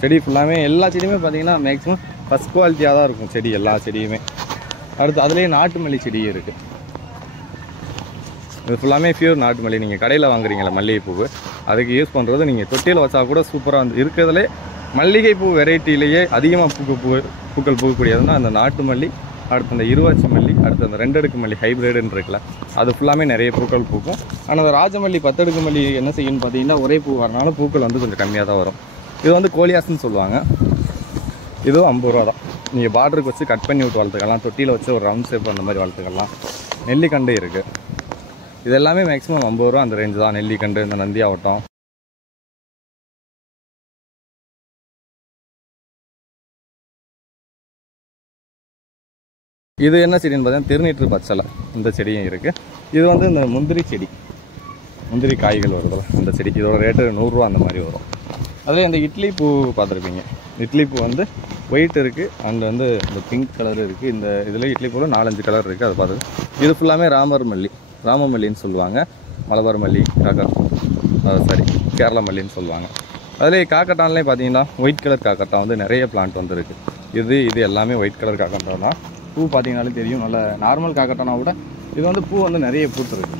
செடி ஃபுல்லாமே எல்லா செடியுமே பார்த்தீங்கன்னா மேக்ஸிமம் ஃபஸ்ட் குவாலிட்டியாக தான் இருக்கும் செடி, எல்லா செடியுமே. அடுத்து அதுலேயே நாட்டு மல்லி செடியும் இருக்குது. இது ஃபுல்லாமே பியூர் நாட்டு மல்லி. நீங்கள் கடையில் வாங்குறீங்களா மல்லிகைப்பூ, அதுக்கு யூஸ் பண்ணுறது. நீங்கள் தொட்டியில் வச்சா கூட சூப்பராக வந்து இருக்கிறதுலே மல்லிகைப்பூ வெரைட்டிலேயே அதிகமாக பூக்கள் பூக்கக்கூடியதுன்னா அந்த நாட்டு மல்லி, அடுத்து அந்த இருவாச்சி மல்லி, அடுத்து அந்த 2 அடுக்கு மல்லி ஹைப்ரிட்னு இருக்குல்ல, அது ஃபுல்லாமே நிறைய பூக்கள் பூக்கும். ஆனால் அந்த ராஜமல்லி 10 அடுக்கு மல்லி என்ன செய்யுன்னு பார்த்தீங்கன்னா ஒரே பூ வரனால பூக்கள் வந்து கொஞ்சம் கம்மியாக தான் வரும். இது வந்து கோலியாஸ்ன்னு சொல்லுவாங்க. இதுவும் 50 ரூபா தான். நீங்கள் பார்டருக்கு வச்சு கட் பண்ணி விட்டு வளர்த்துக்கலாம், தொட்டியில் வச்சு ஒரு ரவுண்ட் ஷேப் அந்த மாதிரி வளர்த்துக்கலாம். நெல்லிக்கண்டு இருக்குது. இது எல்லாமே மேக்ஸிமம் 50 ரூபா அந்த ரேஞ்சு தான். நெல்லிக்கண்டு, இந்த நந்தியாவட்டம். இது என்ன செடின்னு பார்த்தீங்கன்னா திருநீற்று பச்சலை, இந்த செடியும் இருக்குது. இது வந்து இந்த முந்திரி செடி, முந்திரி காய்கள் வருதில்ல அந்த செடி. இதோட ரேட்டு 100 ரூபா அந்த மாதிரி வரும். அதில் இந்த இட்லி பூ பார்த்துருப்பீங்க. இட்லி பூ வந்து ஒயிட் இருக்குது, அண்ட் வந்து இந்த பிங்க் கலர் இருக்குது. இந்த இதில் இட்லி பூவில் 4-5 கலர் இருக்குது, அதை பார்த்து. இது ஃபுல்லாமே ராமமல்லின்னு சொல்லுவாங்க. மலபார் மல்லி, கேரளா மல்லின்னு சொல்லுவாங்க. அதிலே காக்கட்டான்லேயே பார்த்தீங்கன்னா ஒயிட் கலர் காக்கட்டான் வந்து நிறைய பிளான்ட் வந்துருக்கு. இது எல்லாமே ஒயிட் கலர் காக்கட்டா தான். பூ பார்த்தீங்கனாலே தெரியும், நல்ல நார்மல் காக்கட்டானா கூட இது வந்து பூ வந்து நிறைய பூத்துருக்கு.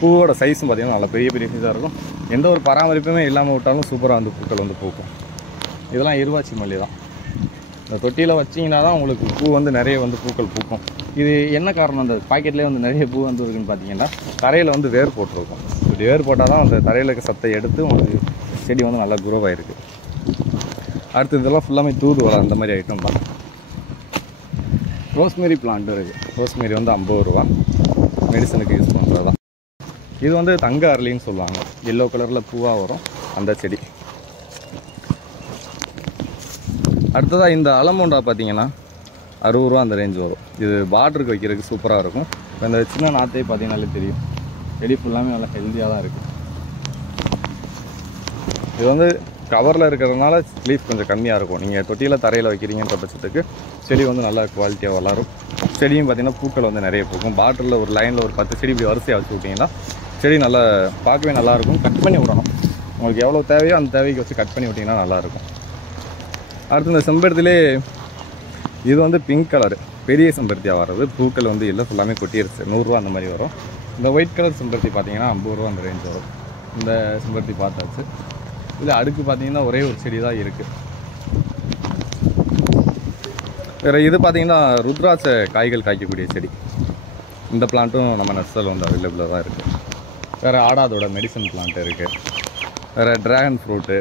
பூவோட சைஸும் பார்த்தீங்கன்னா நல்லா பெரிய பெரிய சைஸாக இருக்கும். எந்த ஒரு பராமரிப்புமே இல்லாமல் விட்டாலும் சூப்பராக வந்து பூக்கள் வந்து பூக்கும். இதெல்லாம் இருவாச்சி மல்லி தான். இந்த தொட்டியில் வச்சிங்கன்னா தான் உங்களுக்கு பூ வந்து நிறைய வந்து பூக்கள் பூக்கும். இது என்ன காரணம், அந்த பாக்கெட்லேயே வந்து நிறைய பூ வந்து இருக்குன்னு பார்த்தீங்கன்னா தரையில் வந்து வேர் போட்டிருக்கும். இப்படி வேர் போட்டால் தான் அந்த தரையில் இருக்க சத்தை எடுத்து உங்களுக்கு செடி வந்து நல்லா குரோவ் ஆகிருக்கு. அடுத்து இதெல்லாம் ஃபுல்லாமே தூதுவளை அந்த மாதிரி ஐட்டம் தான். ரோஸ்மேரி பிளான்ட் இருக்குது. ரோஸ்மேரி வந்து 50 ரூபா, மெடிசனுக்கு யூஸ் பண்ணுறது தான். இது வந்து தங்க அரளின்னு சொல்லுவாங்க, எல்லோ கலரில் பூவாக வரும் அந்த செடி. அடுத்ததாக இந்த அலமோண்டா பார்த்தீங்கன்னா 60 ரூபா அந்த ரேஞ்ச் வரும். இது பார்டருக்கு வைக்கிறதுக்கு சூப்பராக இருக்கும். இப்போ இந்த சின்ன நாற்றையே பார்த்தீங்கன்னாலே தெரியும், செடி ஃபுல்லாமே நல்லா ஹெல்த்தியாக தான் இருக்குது. இது வந்து கவரில் இருக்கிறதுனால லீஃப் கொஞ்சம் கம்மியாக இருக்கும். நீங்கள் தொட்டியில் தரையில் வைக்கிறீங்கன்ற பட்சத்துக்கு செடி வந்து நல்லா குவாலிட்டியாக வளரும். செடியும் பார்த்திங்கன்னா பூக்கள் வந்து நிறைய பூக்கும். பாட்டிலில் ஒரு லைனில் ஒரு 10 செடி இப்படி வரிசையாக வச்சு விட்டிங்கன்னா செடி நல்லா பார்க்கவே நல்லாயிருக்கும். கட் பண்ணி விடணும், உங்களுக்கு எவ்வளோ தேவையோ அந்த தேவைக்கு வச்சு கட் பண்ணி விட்டிங்கன்னா நல்லாயிருக்கும். அடுத்து இந்த செம்பருத்திலே இது வந்து பிங்க் கலரு, பெரிய செம்பருத்தியாக வர்றது. பூக்கள் வந்து இல்லை, ஃபுல்லாமே கொட்டிடுச்சு. 100 ரூபா அந்த மாதிரி வரும். இந்த ஒயிட் கலர் செம்பருத்தி பார்த்தீங்கன்னா 50 ரூபா அந்த ரேஞ்ச் வரும். இந்த செம்பருத்தி பார்த்தாச்சு. இதில் அடுக்கு பார்த்தீங்கன்னா ஒரே ஒரு செடி தான் இருக்குது. வேறு இது பார்த்தீங்கன்னா ருத்ராட்ச காய்கள் காய்க்கக்கூடிய செடி. இந்த பிளான்ட்டும் நம்ம நர்சரியில் வந்து அவைலபிளாக தான் இருக்குது. வேறு ஆடாதோட மெடிசன் பிளான்ட் இருக்குது. வேறு ட்ராகன் ஃப்ரூட்டு,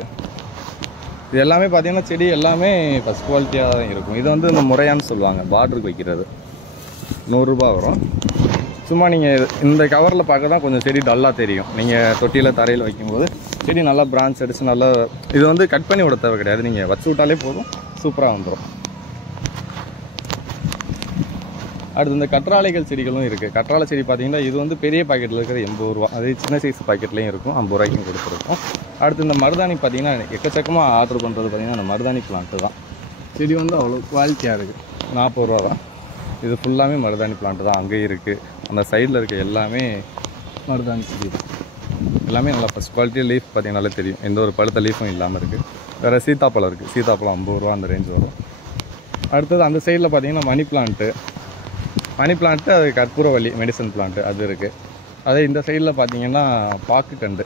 இது எல்லாமே பார்த்தீங்கன்னா செடி எல்லாமே ஃபஸ்ட் குவாலிட்டியாக தான் இருக்கும். இது வந்து இந்த முறையான்னு சொல்லுவாங்க, பார்டருக்கு வைக்கிறது. 100 ரூபா வரும். சும்மா நீங்கள் இந்த கவரில் பார்க்க தான் கொஞ்சம் செடி டல்லாக தெரியும். நீங்கள் தொட்டியில் தரையில் வைக்கும்போது செடி நல்லா பிரான்ச் அடித்து நல்லா, இது வந்து கட் பண்ணி விட தேவை கிடையாது, நீங்கள் வச்சு விட்டாலே போதும், சூப்பராக வந்துடும். அடுத்து இந்த கற்றாழைகள் செடிகளும் இருக்குது. கற்றாழை செடி பார்த்தீங்கன்னா இது வந்து பெரிய பாக்கெட்டில் இருக்கிறது 80 ரூபா, அதே சின்ன சைஸ் பாக்கெட்லேயும் இருக்கும், 50 ரூபாய்க்கும் கொடுத்துருக்கோம். அடுத்து இந்த மருதாணி பார்த்தீங்கன்னா எக்கச்சக்கமாக ஆர்டர் பண்ணுறது பார்த்தீங்கன்னா இந்த மருதாணி பிளான்ட்டு தான். செடி வந்து அவ்வளோ குவாலிட்டியாக இருக்குது, 40 ரூபா தான். இது ஃபுல்லாமே மருதாணி பிளான்ட்டு தான். அங்கேயும் இருக்குது, அந்த சைடில் இருக்க எல்லாமே மருதாணி செடி தான். எல்லாமே நல்லா ஃபஸ்ட் குவாலிட்டி. லீஃப் பார்த்தீங்கன்னாலே தெரியும், எந்த ஒரு பழுத்த லீஃபும் இல்லாமல் இருக்குது. வேறு சீத்தாப்பழம் இருக்குது, சீத்தாப்பழம் 50 ரூபா அந்த ரேஞ்ச் வரும். அடுத்தது அந்த சைடில் பார்த்தீங்கன்னா மணி பிளான்ட்டு, அது கற்பூரவள்ளி மெடிசன் பிளான்ட்டு அது இருக்குது. அதே இந்த சைடில் பார்த்தீங்கன்னா பாக்கு கண்டு,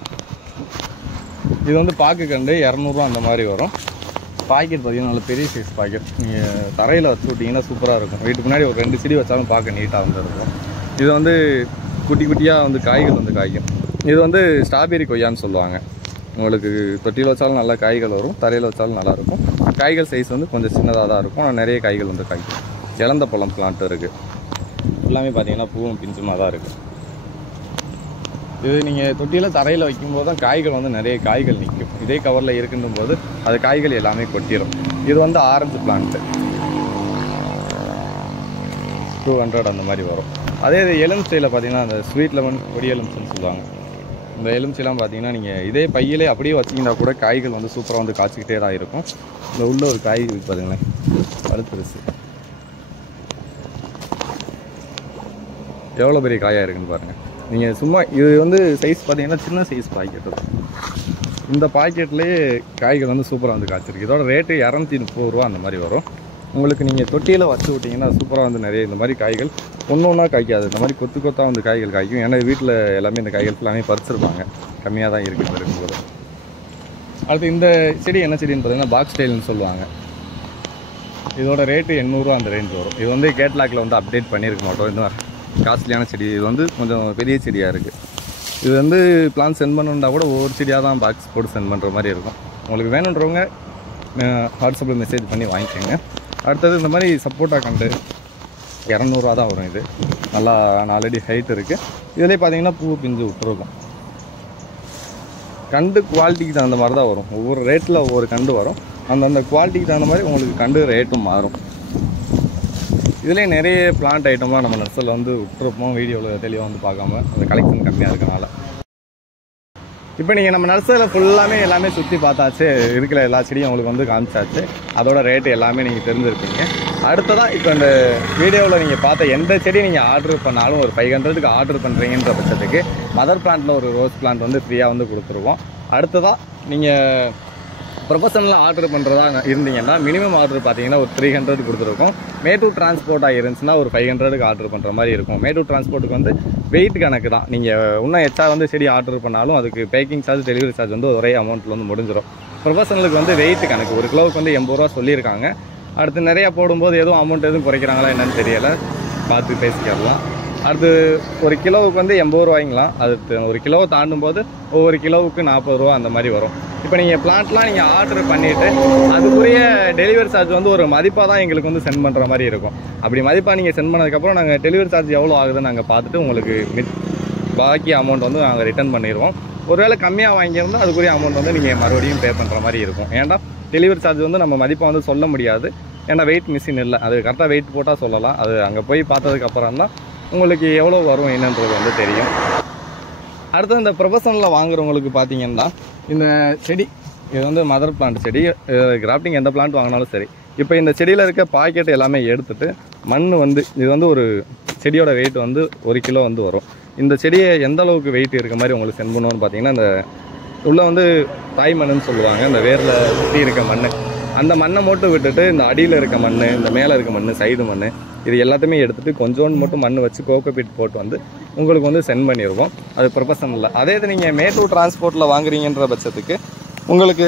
இது வந்து பாக்கு கண்டு 200 ரூபா அந்த மாதிரி வரும். பாக்கெட் பார்த்தீங்கன்னா நல்ல பெரிய சைஸ் பாக்கெட். நீங்கள் தரையில் வச்சு விட்டிங்கன்னா சூப்பராக இருக்கும். வீட்டுக்கு முன்னாடி ஒரு 2 செடி வச்சாலும் பார்க்க நீட்டாக வந்துருக்கும். இது வந்து குட்டி குட்டியாக வந்து காய்கள் வந்து காய்க்கும். இது வந்து ஸ்ட்ராபெரி கொய்யான்னு சொல்லுவாங்க. உங்களுக்கு தொட்டியில் வச்சாலும் நல்லா காய்கள் வரும், தரையில் வச்சாலும் நல்லாயிருக்கும். காய்கள் சைஸ் வந்து கொஞ்சம் சின்னதாக தான் இருக்கும், ஆனால் நிறைய காய்கள் வந்து காய்க்கும். இலந்த பழம் பிளான்ட்டு இருக்குது. எல்லாமே பார்த்தீங்கன்னா பூவும் பிஞ்சுமாக தான் இருக்குது. இது நீங்கள் தொட்டியில் தரையில் வைக்கும்போது தான் காய்கள் வந்து நிறைய காய்கள் நிற்கும். இதே கவரில் இருக்குன்னும் போது அது காய்கள் எல்லாமே கொட்டிடும். இது வந்து ஆரஞ்சு பிளான்ட்டு 200 அந்த மாதிரி வரும். அதே இது எலுமிச்சையில் பார்த்தீங்கன்னா அந்த ஸ்வீட் லெமன் கொடி எலுமிச்சைன்னு சொல்லுவாங்க. இந்த எலுமிச்சைலாம் பார்த்தீங்கன்னா நீங்கள் இதே பையிலே அப்படியே வச்சிங்கன்னா கூட காய்கள் வந்து சூப்பராக வந்து காய்ச்சிக்கிட்டே தான் இருக்கும். இந்த உள்ள ஒரு காய் பார்த்தீங்களேன், பழுத்துருச்சு, எவ்வளோ பெரிய காயாக இருக்குன்னு பாருங்கள். நீங்கள் சும்மா இது வந்து சைஸ் பார்த்தீங்கன்னா சின்ன சைஸ் பாக்கெட்டு தான். இந்த பாக்கெட்லேயே காய்கள் வந்து சூப்பராக வந்து காய்ச்சிருக்கு. இதோட ரேட்டு 230 ரூபா அந்த மாதிரி வரும். உங்களுக்கு நீங்கள் தொட்டியில் வச்சு விட்டிங்கன்னா சூப்பராக வந்து நிறைய இந்த மாதிரி காய்கள் ஒன்று ஒன்றா காய்க்காது, இந்த மாதிரி கொத்து கொத்தாக வந்து காய்கள் காய்க்கும். ஏன்னா வீட்டில் எல்லாமே இந்த காய்கள் எல்லாமே பறிச்சிருப்பாங்க, கம்மியாக தான் இருக்குது இருக்கும்போது. அடுத்து இந்த செடி என்ன செடின்னு பார்த்தீங்கன்னா பாக்ஸ் ஸ்டைல்னு சொல்லுவாங்க. இதோட ரேட்டு 800 ரூபா அந்த ரேஞ்ச் வரும். இது வந்து கேட்லாக்கில் வந்து அப்டேட் பண்ணியிருக்க மாட்டோம். இந்த காஸ்ட்லியான செடி. இது வந்து கொஞ்சம் பெரிய செடியாக இருக்குது. இது வந்து பிளான் சென்ட் பண்ணணுன்னா கூட ஒவ்வொரு செடியாக தான் பாக்ஸ் போட்டு சென்ட் பண்ணுற மாதிரி இருக்கும். உங்களுக்கு வேணுன்றவங்க வாட்ஸ்அப்பில் மெசேஜ் பண்ணி வாங்கிக்கோங்க. அடுத்தது இந்த மாதிரி சப்போட்டா கண்டு 200 ரூபா தான் வரும். இது நல்லா ஆல்ரெடி ஹைட் இருக்குது. இதிலே பார்த்தீங்கன்னா பூ பிஞ்சு விட்டுருக்கும். கண்டு குவாலிட்டிக்கு தகுந்த மாதிரி தான் வரும். ஒவ்வொரு ரேட்டில் ஒவ்வொரு கண்டு வரும். அந்தந்த குவாலிட்டிக்கு தகுந்த மாதிரி உங்களுக்கு கண்டு ரேட்டும் மாறும். இதுலேயே நிறைய பிளான்ட் ஐட்டம்லாம் நம்ம நர்சரியில் வந்து விட்டுருப்போம், வீடியோவில் தெளிவாக வந்து பார்க்காம, அந்த கலெக்ஷன் கம்மியாக இருக்கனால. இப்போ நீங்கள் நம்ம நர்சரியில் ஃபுல்லாமே எல்லாமே சுற்றி பார்த்தாச்சு, இருக்கிற எல்லா செடியும் உங்களுக்கு வந்து காமிச்சாச்சு. அதோட ரேட்டு எல்லாமே நீங்கள் தெரிஞ்சிருப்பீங்க. அடுத்ததான் இப்போ இந்த வீடியோவில் நீங்கள் பார்த்த எந்த செடி நீங்கள் ஆர்டர் பண்ணாலும் ஒரு 500க்கு ஆர்டர் பண்ணுறீங்கன்ற பட்சத்துக்கு மதர் பிளான்ட்டில் ஒரு ரோஸ் பிளான்ட் வந்து ஃப்ரீயாக வந்து கொடுத்துருவோம். அடுத்ததாக நீங்கள் ப்ரொஃபஷனலாக ஆர்டர் பண்ணுறதா இருந்தீங்கன்னா மினிமம் ஆர்டர் பார்த்தீங்கன்னா ஒரு 300 கொடுத்துருக்கோம். மேட்டூர் டிரான்ஸ்போர்ட்டாக இருந்துச்சுன்னா ஒரு 500க்கு ஆர்டர் பண்ணுற மாதிரி இருக்கும். மேட்டூர் டிரான்ஸ்போர்ட்டுக்கு வந்து வெயிட் கணக்கு தான். நீங்கள் இன்னும் எச்சா வந்து செடி ஆர்டர் பண்ணாலும் அதுக்கு பேக்கிங் சார்ஜ், டெலிவரி சார்ஜ் வந்து ஒரே அமௌண்ட்டில் வந்து முடிஞ்சிடும். ப்ரொஃபஷனலுக்கு வந்து வெயிட் கணக்கு 1 கிலோவுக்கு வந்து 80 ரூபா சொல்லியிருக்காங்க. அடுத்து நிறையா போடும்போது எதுவும் அமௌண்ட் எதுவும் குறைக்கிறாங்களா என்னன்னு தெரியலை, பார்த்து பேசிக்கலாம். அடுத்து 1 கிலோவுக்கு வந்து 80 ரூபாய்ங்களாம். அடுத்து 1 கிலோவை தாண்டும் போது ஒவ்வொரு கிலோவுக்கு 40 ரூபா அந்த மாதிரி வரும். இப்போ நீங்கள் பிளான்ட்லாம் நீங்கள் ஆர்டர் பண்ணிவிட்டு அதுக்குரிய டெலிவரி சார்ஜ் வந்து ஒரு மதிப்பாக தான் எங்களுக்கு வந்து சென்ட் பண்ணுற மாதிரி இருக்கும். அப்படி மதிப்பாக நீங்கள் சென்ட் பண்ணதுக்கப்புறம் நாங்கள் டெலிவரி சார்ஜ் எவ்வளோ ஆகுதுன்னு நாங்கள் பார்த்துட்டு உங்களுக்கு பாக்கி அமௌண்ட் வந்து நாங்கள் ரிட்டர்ன் பண்ணிடுவோம். ஒருவேளை கம்மியாக வாங்கியிருந்தால் அதுக்குரிய அமௌண்ட் வந்து நீங்கள் மறுபடியும் பே பண்ணுற மாதிரி இருக்கும். ஏன்னா டெலிவரி சார்ஜ் வந்து நம்ம மதிப்பாக வந்து சொல்ல முடியாது. ஏன்னா வெயிட் மிஷின் இல்லை, அது கரெக்டாக வெயிட் போட்டால் சொல்லலாம். அது அங்கே போய் பார்த்ததுக்கப்புறம் தான் உங்களுக்கு எவ்வளோ வரும் என்னன்றது வந்து தெரியும். அடுத்து இந்த ப்ரொஃபஷனலில் வாங்குறவங்களுக்கு பார்த்தீங்கன்னா இந்த செடி இது வந்து மதர் பிளான்ட் செடி, கிராஃப்டிங் எந்த பிளான்ட் வாங்கினாலும் சரி. இப்போ இந்த செடியில் இருக்க பாக்கெட் எல்லாமே எடுத்துட்டு மண் வந்து இது வந்து ஒரு செடியோட வெயிட் வந்து 1 கிலோ வந்து வரும். இந்த செடியை எந்த அளவுக்கு வெயிட் இருக்க மாதிரி உங்களுக்கு சென்ட் பண்ணுவோன்னு பார்த்தீங்கன்னா இந்த உள்ளே வந்து தாய் மண்ணுன்னு சொல்லுவாங்க. இந்த வேரில் சுற்றி இருக்க மண், அந்த மண்ணை மட்டும் விட்டுட்டு இந்த அடியில் இருக்க மண், இந்த மேலே இருக்க மண், சைடு மண், இது எல்லாத்தையுமே எடுத்துகிட்டு கொஞ்சோண்டு மட்டும் மண் வச்சு கோகோபீட் போட்டு வந்து உங்களுக்கு வந்து சென்ட் பண்ணிடுவோம். அது ப்ரொஃபஷனலில். அதே இது நீங்கள் மேட்டூர் டிரான்ஸ்போர்ட்டில் வாங்குறீங்கன்ற பட்சத்துக்கு உங்களுக்கு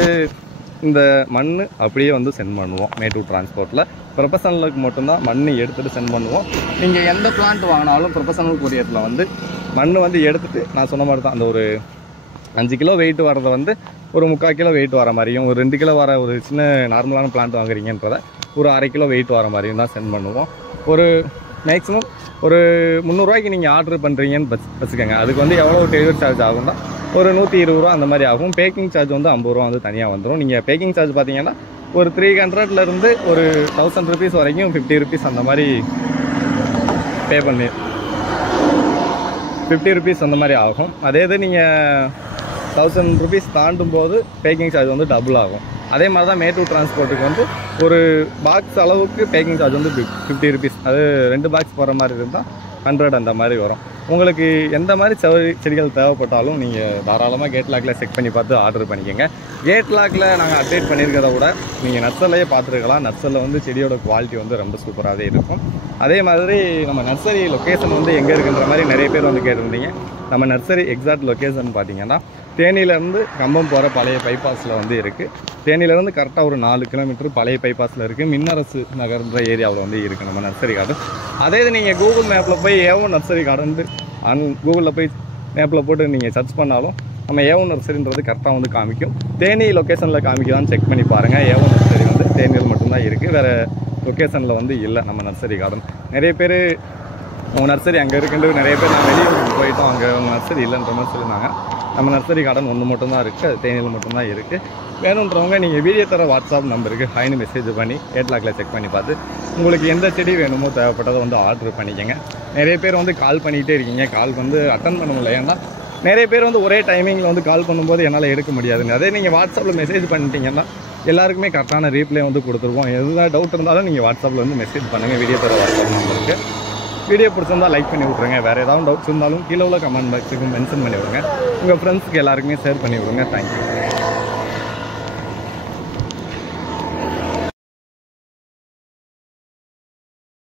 இந்த மண் அப்படியே வந்து சென்ட் பண்ணுவோம். மேட்டூர் டிரான்ஸ்போர்ட்டில் ப்ரொஃபஷனலுக்கு மட்டும்தான் மண் எடுத்துகிட்டு சென்ட் பண்ணுவோம். நீங்கள் எந்த பிளான்ட் வாங்கினாலும் ப்ரொஃபஷனல் கொரியரில் வந்து மண் வந்து எடுத்துகிட்டு நான் சொன்ன மாதிரி தான் அந்த ஒரு 5 கிலோ வெயிட் வரதை வந்து ஒரு 3/4 கிலோ வெயிட் வர மாதிரியும், ஒரு 2 கிலோ வர ஒரு சின்ன நார்மலான பிளான்ட் வாங்குறீங்கன்றதை ஒரு 1/2 கிலோ வெயிட் வர மாதிரியும் தான் சென்ட் பண்ணுவோம். ஒரு மேக்ஸிமம் ஒரு 300 ரூபாய்க்கு நீங்கள் ஆர்டர் பண்ணுறீங்கன்னு வச்சுக்கோங்க. அதுக்கு வந்து எவ்வளோ டெலிவரி சார்ஜ் ஆகும்னா ஒரு 120 ரூபா அந்த மாதிரி ஆகும். பேக்கிங் சார்ஜ் வந்து 50 ரூபா வந்து தனியாக வந்துடும். நீங்கள் பேக்கிங் சார்ஜ் பார்த்தீங்கன்னா ஒரு 300லேருந்து ஒரு 1000 ருபீஸ் வரைக்கும் 50 ருபீஸ் அந்த மாதிரி பே பண்ணி 50 ருபீஸ் அந்த மாதிரி ஆகும். அதே இது நீங்கள் 1000 ருபீஸ் தாண்டும் போது பேக்கிங் சார்ஜ் வந்து டபுள் ஆகும். அதே மாதிரி தான் மேட்டூர் டிரான்ஸ்போர்ட்டுக்கு வந்து ஒரு பாக்ஸ் அளவுக்கு பேக்கிங் சார்ஜ் வந்து 50 ருபீஸ். அது 2 பாக்ஸ் போகிற மாதிரி இருந்தால் 100 அந்த மாதிரி வரும். உங்களுக்கு எந்த மாதிரி செடிகள் தேவைப்பட்டாலும் நீங்கள் தாராளமாக கேட் லாக்கில் செக் பண்ணி பார்த்து ஆர்டர் பண்ணிக்கோங்க. கேட் லாக்கில் நாங்கள் அப்டேட் பண்ணியிருக்கிறத விட நீங்கள் நர்சரிலேயே பார்த்துருக்கலாம். நர்சரியில் வந்து செடியோட குவாலிட்டி வந்து ரொம்ப சூப்பராகவே இருக்கும். அதே மாதிரி நம்ம நர்சரி லொக்கேஷன் வந்து எங்கே இருக்குன்ற மாதிரி நிறைய பேர் வந்து கேட்டிருந்தீங்க. நம்ம நர்சரி எக்ஸாக்ட் லொக்கேஷன் பார்த்தீங்கன்னா தேனியிலேருந்து கம்பம் போகிற பழைய பைபாஸில் வந்து இருக்குது. தேனியிலேருந்து கரெக்டாக ஒரு 4 கிலோமீட்டர் பழைய பைபாஸில் இருக்குது. மின்னரசு நகர்ன்ற ஏரியாவில் வந்து இருக்குது நம்ம நர்சரி கார்டன். அதே இது நீங்கள் கூகுள் மேப்பில் போய் ஏவும் நர்சரி கார்டன் கூகுளில் போய் மேப்பில் போட்டு நீங்கள் சர்ச் பண்ணாலும் நம்ம ஏவும் நர்சரின்றது கரெக்டாக வந்து காமிக்கும். தேனி லொக்கேஷனில் காமிக்கலான்னு செக் பண்ணி பாருங்கள். ஏவும் நர்சரி வந்து தேனியில் மட்டும்தான் இருக்குது, வேறு லொக்கேஷனில் வந்து இல்லை நம்ம நர்சரி கார்டன். நிறைய பேர் உங்கள் நர்சரி அங்கே இருக்குன்றது நிறைய பேர் நான் வெளியே போயிட்டோம், அங்கே உங்கள் நர்சரி இல்லைன்ற மாதிரி சொல்லியிருந்தாங்க. நம்ம நர்சரி கார்டன் ஒன்று மட்டும்தான் இருக்குது, அது தேனியில் மட்டும்தான் இருக்குது. வேணுன்றவங்க நீங்கள் வீடியோ தர வாட்ஸ்அப் நம்பருக்கு ஹைன்னு மெசேஜ் பண்ணி கேட்லாக்கில் செக் பண்ணி பார்த்து உங்களுக்கு எந்த செடி வேணுமோ தேவைப்பட்டதை வந்து ஆர்டர் பண்ணிக்கோங்க. நிறைய பேர் வந்து கால் பண்ணிகிட்டே இருக்கீங்க, கால் வந்து அட்டன் பண்ண முடியல. ஏன்னா நிறைய பேர் வந்து ஒரே டைமிங்கில் வந்து கால் பண்ணும்போது என்னால் எடுக்க முடியாதுங்க. அதே நீங்கள் வாட்ஸ்அப்பில் மெசேஜ் பண்ணிட்டீங்கன்னா எல்லாருக்குமே கரெக்டான ரீப்ளே வந்து கொடுத்துருவோம். எதுதான் டவுட் இருந்தாலும் நீங்கள் வாட்ஸ்அப்பில் வந்து மெசேஜ் பண்ணுங்கள் வீடியோ தர வாட்ஸ்அப் நம்பருக்கு. வீடியோ பிடிச்சிருந்தால் லைக் பண்ணி விட்ருங்க. வேறு ஏதாவது டவுட்ஸ் இருந்தாலும் கீழே உள்ள கமெண்ட் பாக்ஸுக்கு மென்ஷன் பண்ணி விடுங்க. உங்கள் ஃப்ரெண்ட்ஸுக்கு எல்லாருக்குமே ஷேர் பண்ணி விடுங்க. தேங்க்யூ.